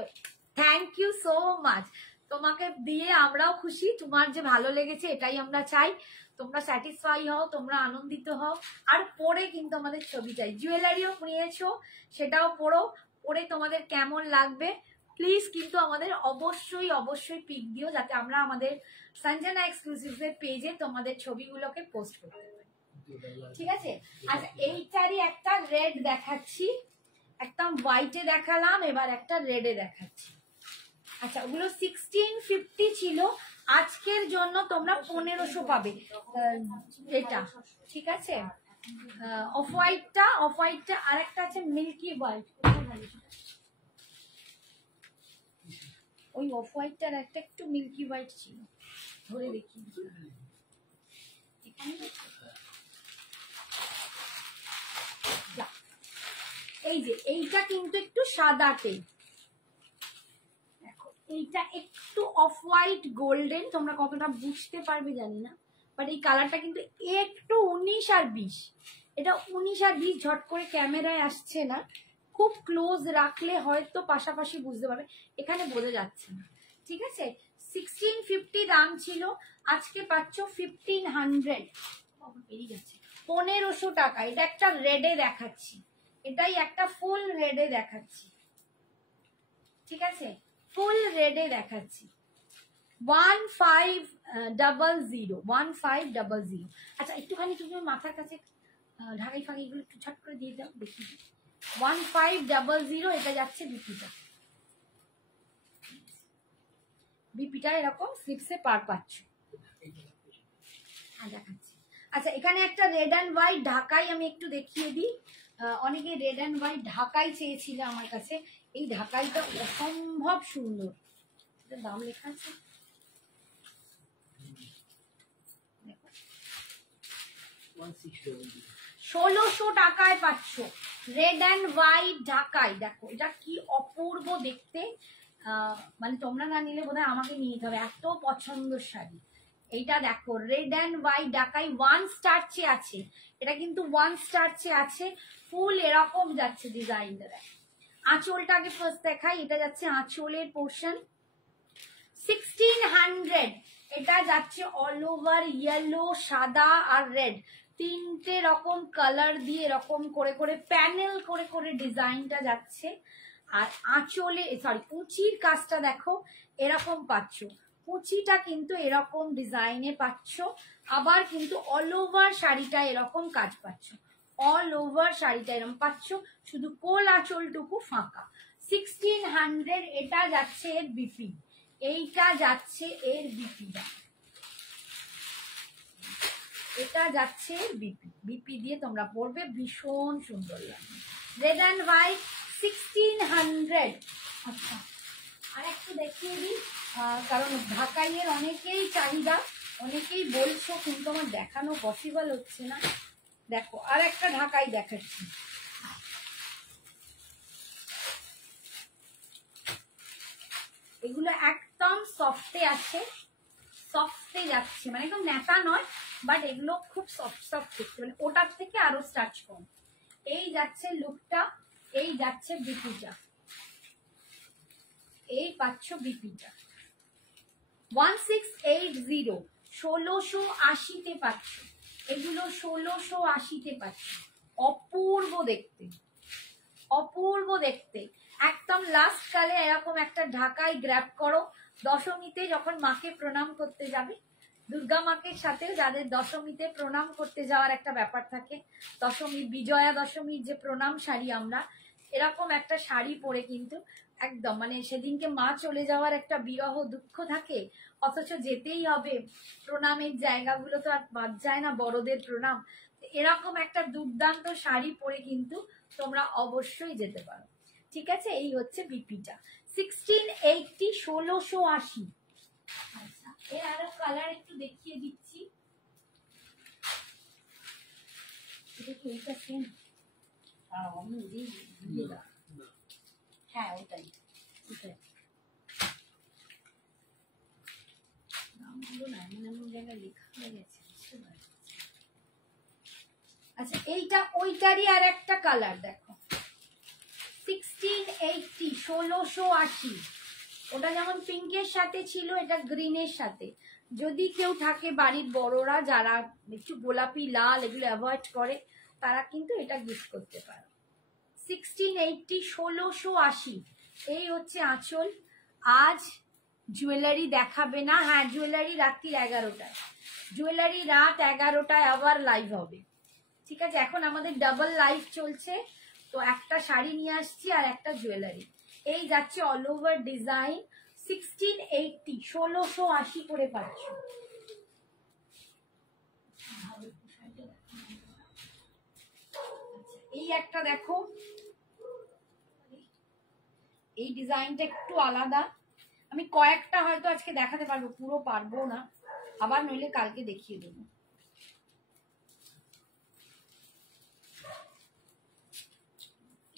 থ্যাংক ইউ সো মাচ, তোমাকে দিয়ে আমরাও খুশি, তোমার যে ভালো লেগেছে এটাই আমরা চাই, তোমরা স্যাটিসফাই হও, তোমরা আনন্দিত হও। আর পরে কিন্তু আমাদের ছবি চাই। জুয়েলারিও নিয়েছো, সেটাও পরে তোমাদের কেমন লাগবে প্লিজ কিন্তু আমাদের অবশ্যই অবশ্যই পিক দিও, যাতে আমরা আমাদের সঞ্জনা এক্সক্লুসিভের পেজে তোমাদের ছবিগুলোকে পোস্ট করতে পারি, ঠিক আছে? আচ্ছা, এইটারই একটা রেড দেখাচ্ছি, একদম হোয়াইটে দেখালাম, এবার একটা রেডে দেখাচ্ছি। আচ্ছা, ওগুলো 1650 ছিল, আজকের জন্য তোমরা 1500 পাবে এটা, ঠিক আছে? অফ হোয়াইটটা আর একটা আছে মিল্কি হোয়াইট, ওই অফ হোয়াইটটার একটা একটু মিল্কি হোয়াইট ছিল, ধরে দেখি এই যে এইটা কিন্তু একটু সাদাতে, দেখো এইটা একটু অফ হোয়াইট গোল্ডেন, তোমরা কতটা বুঝতে পারবে জানি না, বাট এই কালারটা কিন্তু একটু 19 আর 20, এটা 19 আর 20 ঝট করে ক্যামেরায় আসছে না, খুব ক্লোজ রাখলে হয়তো পাশাপাশি বুঝতে পারবে, এখানে বোঝা যাচ্ছে না, ঠিক আছে? 1650 দাম ছিল, আজকে পাচ্ছ 1500, বেরিয়ে যাচ্ছে 1500 টাকা। এটা একটা রেডে দেখাচ্ছি, এটাই একটা ফুল রেডে দেখাচ্ছি, ঠিক আছে? ফুল রেডে দেখাচ্ছি 1500। আচ্ছা, একটুখানি তুমি মাথার কাছে ঢাকাই ফাঁকিগুলো একটু ছট করে দিয়ে দাও, দেখি 1500। এটা যাচ্ছে বিপিটা এরকম স্লিপসে পার পাচ্ছ, দেখাচ্ছি। আচ্ছা, এখানে একটা রেড অ্যান্ড হোয়াইট ঢাকাই আমি একটু দেখিয়ে দিই, অনেকে রেড অ্যান্ড হোয়াইট ঢাকাই চেয়েছিল আমার কাছে, এই ঢাকাইটা অসম্ভব সুন্দর, এটার দাম লেখা আছে 1600 টাকায় পাচ্ছ রেড অ্যান্ড হোয়াইট ঢাকাই। দেখো এটা কি অপূর্ব দেখতে, মানে তোমরা না নিলে বোধহয় আমাকে নিয়ে যেতে হবে, এত পছন্দের শাড়ি। এইটা দেখো রেড অ্যান্ড হোয়াইট ঢাকাই 1 স্টার্চে আছে, এটা কিন্তু 1 স্টার্চে আছে, ফুল এরকম যাচ্ছে ডিজাইনটা। দেখো আঁচলটাকে ফার্স্ট দেখাই, এটা যাচ্ছে আঁচলের পোর্শন 1600, এটা যাচ্ছে অল ওভার ইয়েলো, সাদা আর রেড, তিনটে রকম কালার দিয়ে এরকম করে করে প্যানেল করে করে ডিজাইনটা যাচ্ছে। আর আঁচলে কুচির কাজটা দেখো এরকম পাচ্ছ, কুচিটা কিন্তু এরকম ডিজাইনে পাচ্ছ, আবার কিন্তু অল ওভার শাড়িটা এরকম কাজ পাচ্ছ, অল ওভার শাড়িটা এরকম পাচ্ছ, শুধু কোল আঁচলটুকু ফাঁকা। 1600 এটা যাচ্ছে এর বিপি, এইটা যাচ্ছে এর বিপিটা, এটা যাচ্ছে বিপি দিয়ে তোমরা পরবে, ভীষণ সুন্দর লাগবে। Red and white 1600। আচ্ছা, আর একটু দেখিয়ে দিই, কারণ ঢাকাইয়ের অনেকেই চাহিদা, অনেকেই বলছো, কিন্তু আমার দেখানো পসিবল হচ্ছে না। দেখো আর একটা ঢাকাই দেখাচ্ছি, এগুলো একদম সফটে আছে, সফটে যাচ্ছে, মানে একদম নেতা নয়, বাট এগুলো খুব সফট সফট দেখতে, মানে ওটার থেকে আরো স্টার্চ কম। এই যাচ্ছে লুকটা, এই যাচ্ছে বিপিটা, এই পাচ্ছ বিপিটা 1680, 1680-তে পাচ্ছ, এগুলো 1680-তে পাচ্ছ, অপূর্ব দেখতে, অপূর্ব দেখতে। একদম লাস্ট কালে এরকম একটা ঢাকাই গ্র্যাব করো, দশমীতে যখন মাকে প্রণাম করতে যাবে, দুর্গা মাকে সাথেও যাদের দশমীতে প্রণাম করতে যাওয়ার একটা ব্যাপার থাকে, দশমী বিজয়া দশমীর যে প্রণাম শাড়ি, আমরা এরকম একটা শাড়ি পরে কিন্তু একদম মানে সেদিনকে মা চলে যাওয়ার একটা বিরহ দুঃখ থাকে, অথচ যেতেই হবে, প্রণামের জায়গাগুলো তো আর বাদ যায় না, বড়দের প্রণাম, এরকম একটা দুর্দান্ত শাড়ি পরে কিন্তু তোমরা অবশ্যই যেতে পারো, ঠিক আছে? এই হচ্ছে বিপিটা 1680, 1680। আচ্ছা, এর আরো কালার একটু দেখিয়ে দিচ্ছি। এটা কি এইটা সেম? আমি নিজেই বুঝিয়ে দাও। হ্যাঁ ওটাই ওটাই। নামগুলো না এমন এমন জায়গায় লেখা হয়ে গেছে, বুঝতে পারছি। আচ্ছা, এইটা ওইটারই আর একটা কালার দেখো, 1680, 1680। ওটা যেমন পিঙ্কের সাথে ছিল, এটা গ্রিনের সাথে। যদি কেউ থাকে বাড়ির বড়রা যারা একটু গোলাপি লাল এগুলো অ্যাভয়েড করে, তারা কিন্তু এটা গিফট করতে পারো। 1680, 1680। এই হচ্ছে আঁচল। আজ জুয়েলারি দেখাবে না। হ্যাঁ, জুয়েলারি রাত্রি 11টায়, জুয়েলারি রাত 11টায় আবার লাইভ হবে। ঠিক আছে, এখন আমাদের ডাবল লাইভ চলছে, তো একটা শাড়ি নিয়ে আসছি আর একটা জুয়েলারি। এই যাচ্ছে অল ওভার ডিজাইন, 1680, 1680 করে পাচ্ছ। এই একটা দেখো, এই ডিজাইনটা একটু আলাদা। আমি কয়েকটা হয়তো আজকে দেখাতে পারবো, পুরো পারবো না, আবার নইলে কালকে দেখিয়ে দেবো।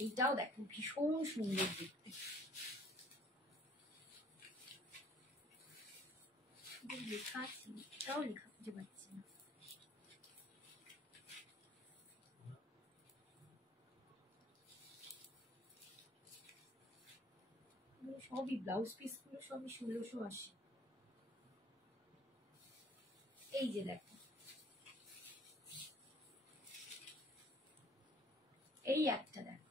এইটাও দেখো ভীষণ সুন্দর দেখতে। লেখা আছে, এটাও লেখা খুঁজে পাচ্ছি না। সবই ব্লাউজ পিস গুলো সবই 1680। এই যে দেখো, এই একটা দেখো,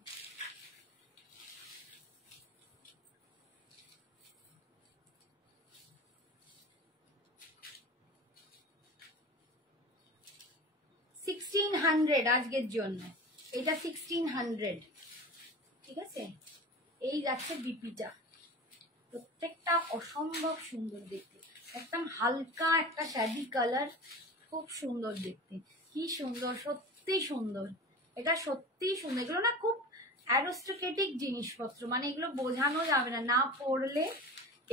$1600 আজকের জন্য। এটা 1600, ঠিক আছে। এই যাচ্ছে বিপিটা, প্রত্যেকটা অসম্ভব সুন্দর দেখতে, একদম হালকা একটা শ্যাডি কালার, খুব সুন্দর দেখতে। কি সুন্দর, সত্যি সুন্দর, এটা সত্যি সুন্দর। এগুলো না খুব অ্যারিস্টোক্রেটিক জিনিসপত্র, মানে এগুলো বোঝানো যাবে না, না পরলে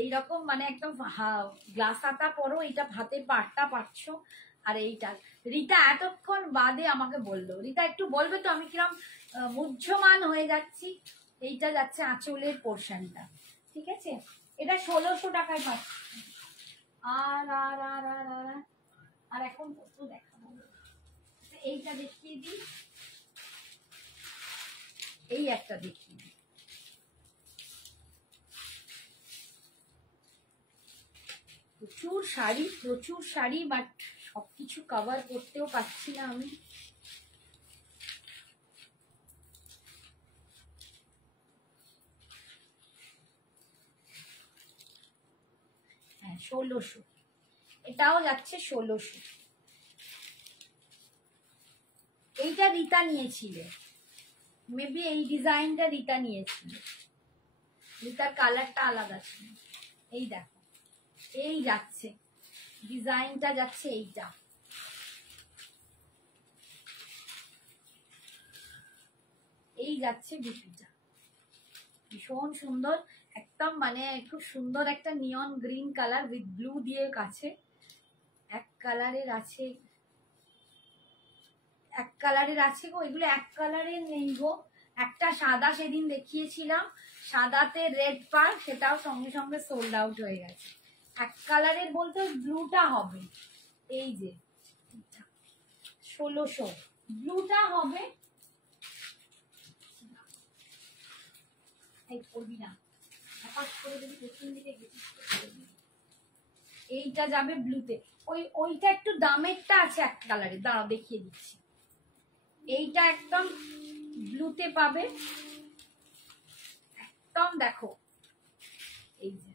এইরকম মানে একদম গ্লাস হাতা পরো, এইটা হাতে পাটটা পাচ্ছ। আর এইটা রীতা এতক্ষণ বাদে আমাকে বললো, রীতা একটু বলবে তো আমি কিরম মুহ্যমান হয়ে যাচ্ছি। এইটা যাচ্ছে আঁচলের পোর্শনটা, ঠিক আছে। এটা 1600 টাকায় পাচ্ছি। আর আর আর আর আর আর এখন কত দেখাবো, এইটা দেখিয়ে দিই, এই একটা দেখিয়ে দিই। প্রচুর শাড়ি, প্রচুর শাড়ি, বাট সবকিছু কভার করতেও পারছি না আমি। হ্যাঁ 1600, এটাও যাচ্ছে 1600। এইটা রীতা নিয়েছিল, মেবি এই ডিজাইনটা রীতা নিয়েছিল, রীতার কালারটা আলাদা ছিল। এই দেখো, এই যাচ্ছে ডিজাইনটা, যাচ্ছে এইটা, এই যাচ্ছে বিপিটা, ভীষণ সুন্দর একদম, মানে খুব সুন্দর একটা নিয়ন গ্রিন কালার উইথ ব্লু দিয়ে কাছে। এক কালারের আছে, এক কালারের আছে গো, এগুলো এক কালারের নেই গো। একটা সাদা সেদিন দেখিয়েছিলাম, সাদাতে রেড পার, সেটাও সঙ্গে সঙ্গে সোল্ড আউট হয়ে গেছে। এক কালারের বলতে ব্লুটা হবে, এই যে 1600, ব্লুটা হবে। করবি না, এইটা যাবে ব্লুতে। ওইটা একটু দামেরটা আছে এক কালারে, দাঁড়াও দেখিয়ে দিচ্ছি। এইটা একদম ব্লুতে পাবে, একদম দেখো, এই যে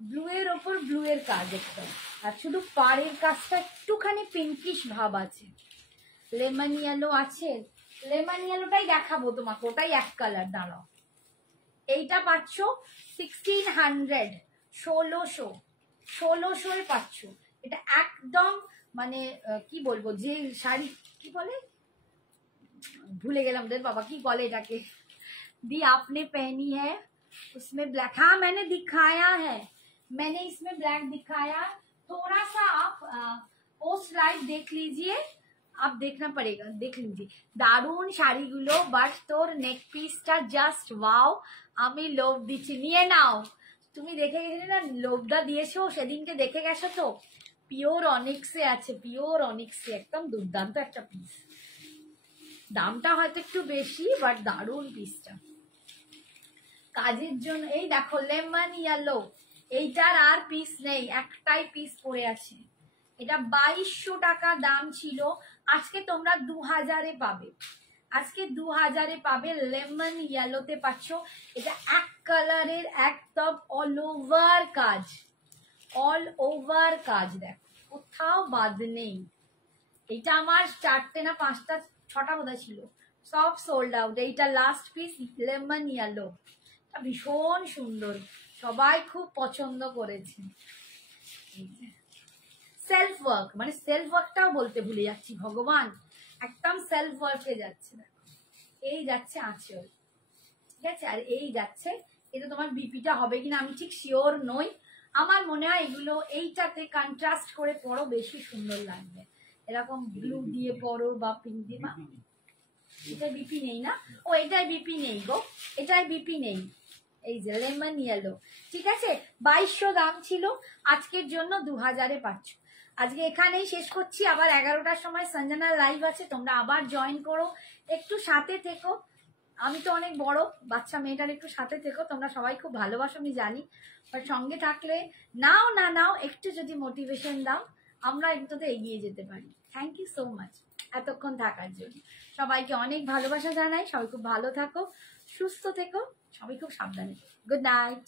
ব্লু এর ওপর ব্লু এর কাজ একদম, আর শুধু পাড়ের কাজটা একটুখানি পিঙ্কিশ ভাব আছে, লেমন ইয়েলো আছে। লেমন ইয়েলোটাই দেখাবো তোমাকে, ওটাই এক কালার। দাঁড়াও, এইটা পাচ্ছ 1600, 1600 পাচ্ছ। এটা একদম মানে কি বলবো, যে শাড়ি কি বলে ভুলে গেলাম, ওদের বাবা কি বলে এটাকে, দি আপনি পেনি হ্যাঁ उसमें ब्लैक, हाँ मैंने दिखाया है, मैंने इसमें ब्लैक दिखाया। थोड़ा सा आप पोस्ट लाइव देख लीजिए, आप देखना पड़ेगा, देख लीजिए। দারুণ শাড়িগুলো, বাট তোর নেক পিসটা জাস্ট ওয়াও, আমি লোভ দিচ্ছি, নিয়ে নাও। তুমি দেখে গেছিলে না, লোভটা দিয়েছো সেদিনকে, দেখে গেছো তো। পিওর অনিক্সে আছে, পিওর অনিক্সে, একদম দুর্দান্ত একটা পিস। দামটা হয়তো একটু বেশি, বাট দারুণ পিসটা। কাজের জন্য এই দেখো লেমন ইয়েলো, এইটার আর পিস নেই, একটাই পিস পড়ে আছে। এটা 2200 টাকা দাম ছিল, আজকে তোমরা 2000-এ পাবে, আজকে 2000-এ পাবে। লেমন ইয়েলোতে পাচ্ছ, এটা এক কালারের, একদম অল ওভার কাজ, অল ওভার কাজ, দেখো কোথাও বাদ নেই। এটা আমার 4টে না 5টা 6টা বোধহয় ছিল, সব সোল্ড আউট। এইটা লাস্ট পিস, লেমন ইয়েলো, ভীষণ সুন্দর, সবাই খুব পছন্দ করেছে। সেলফ ওয়ার্ক, মানে সেলফ ওয়ার্কটাও বলতে ভুলে যাচ্ছি, ভগবান, একদম সেলফ ওয়ার্কে যাচ্ছে। দেখো এই যাচ্ছে আঁচল, ঠিক আছে, আর এই যাচ্ছে, এটা তোমার বিপিটা হবে কিনা আমি ঠিক শিওর নই, আমার মনে হয় এগুলো এইটাতে কন্ট্রাস্ট করে পরো, বেশি সুন্দর লাগবে। এরকম ব্লু দিয়ে পরো বা পিঙ্ক দিয়ে, এটাই বিপি নেই না, ও এটাই বিপি নেই গো, এটাই বিপি নেই। এই যে লেমন ইয়েলো, ঠিক আছে, 2200 দাম ছিল, আজকের জন্য 2000-এ পাচ্ছ। আজকে এখানেই শেষ করছি, আবার 11টার সময় সঞ্জনার লাইভ আছে, তোমরা আবার জয়েন করো, একটু সাথে থেকো। আমি তো অনেক বড় বাচ্চা, মেয়েটার একটু সাথে থেকো, তোমরা সবাই খুব ভালোবাসো আমি জানি, বাট সঙ্গে থাকলে নাও না নাও, একটু যদি মোটিভেশন দাও, আমরা একটুতে এগিয়ে যেতে পারি। থ্যাংক ইউ সো মাচ এতক্ষণ থাকার জন্য, সবাইকে অনেক ভালোবাসা জানাই, সবাই খুব ভালো থাকো, সুস্থ থেকো, সবাই খুব সাবধানে। Good night.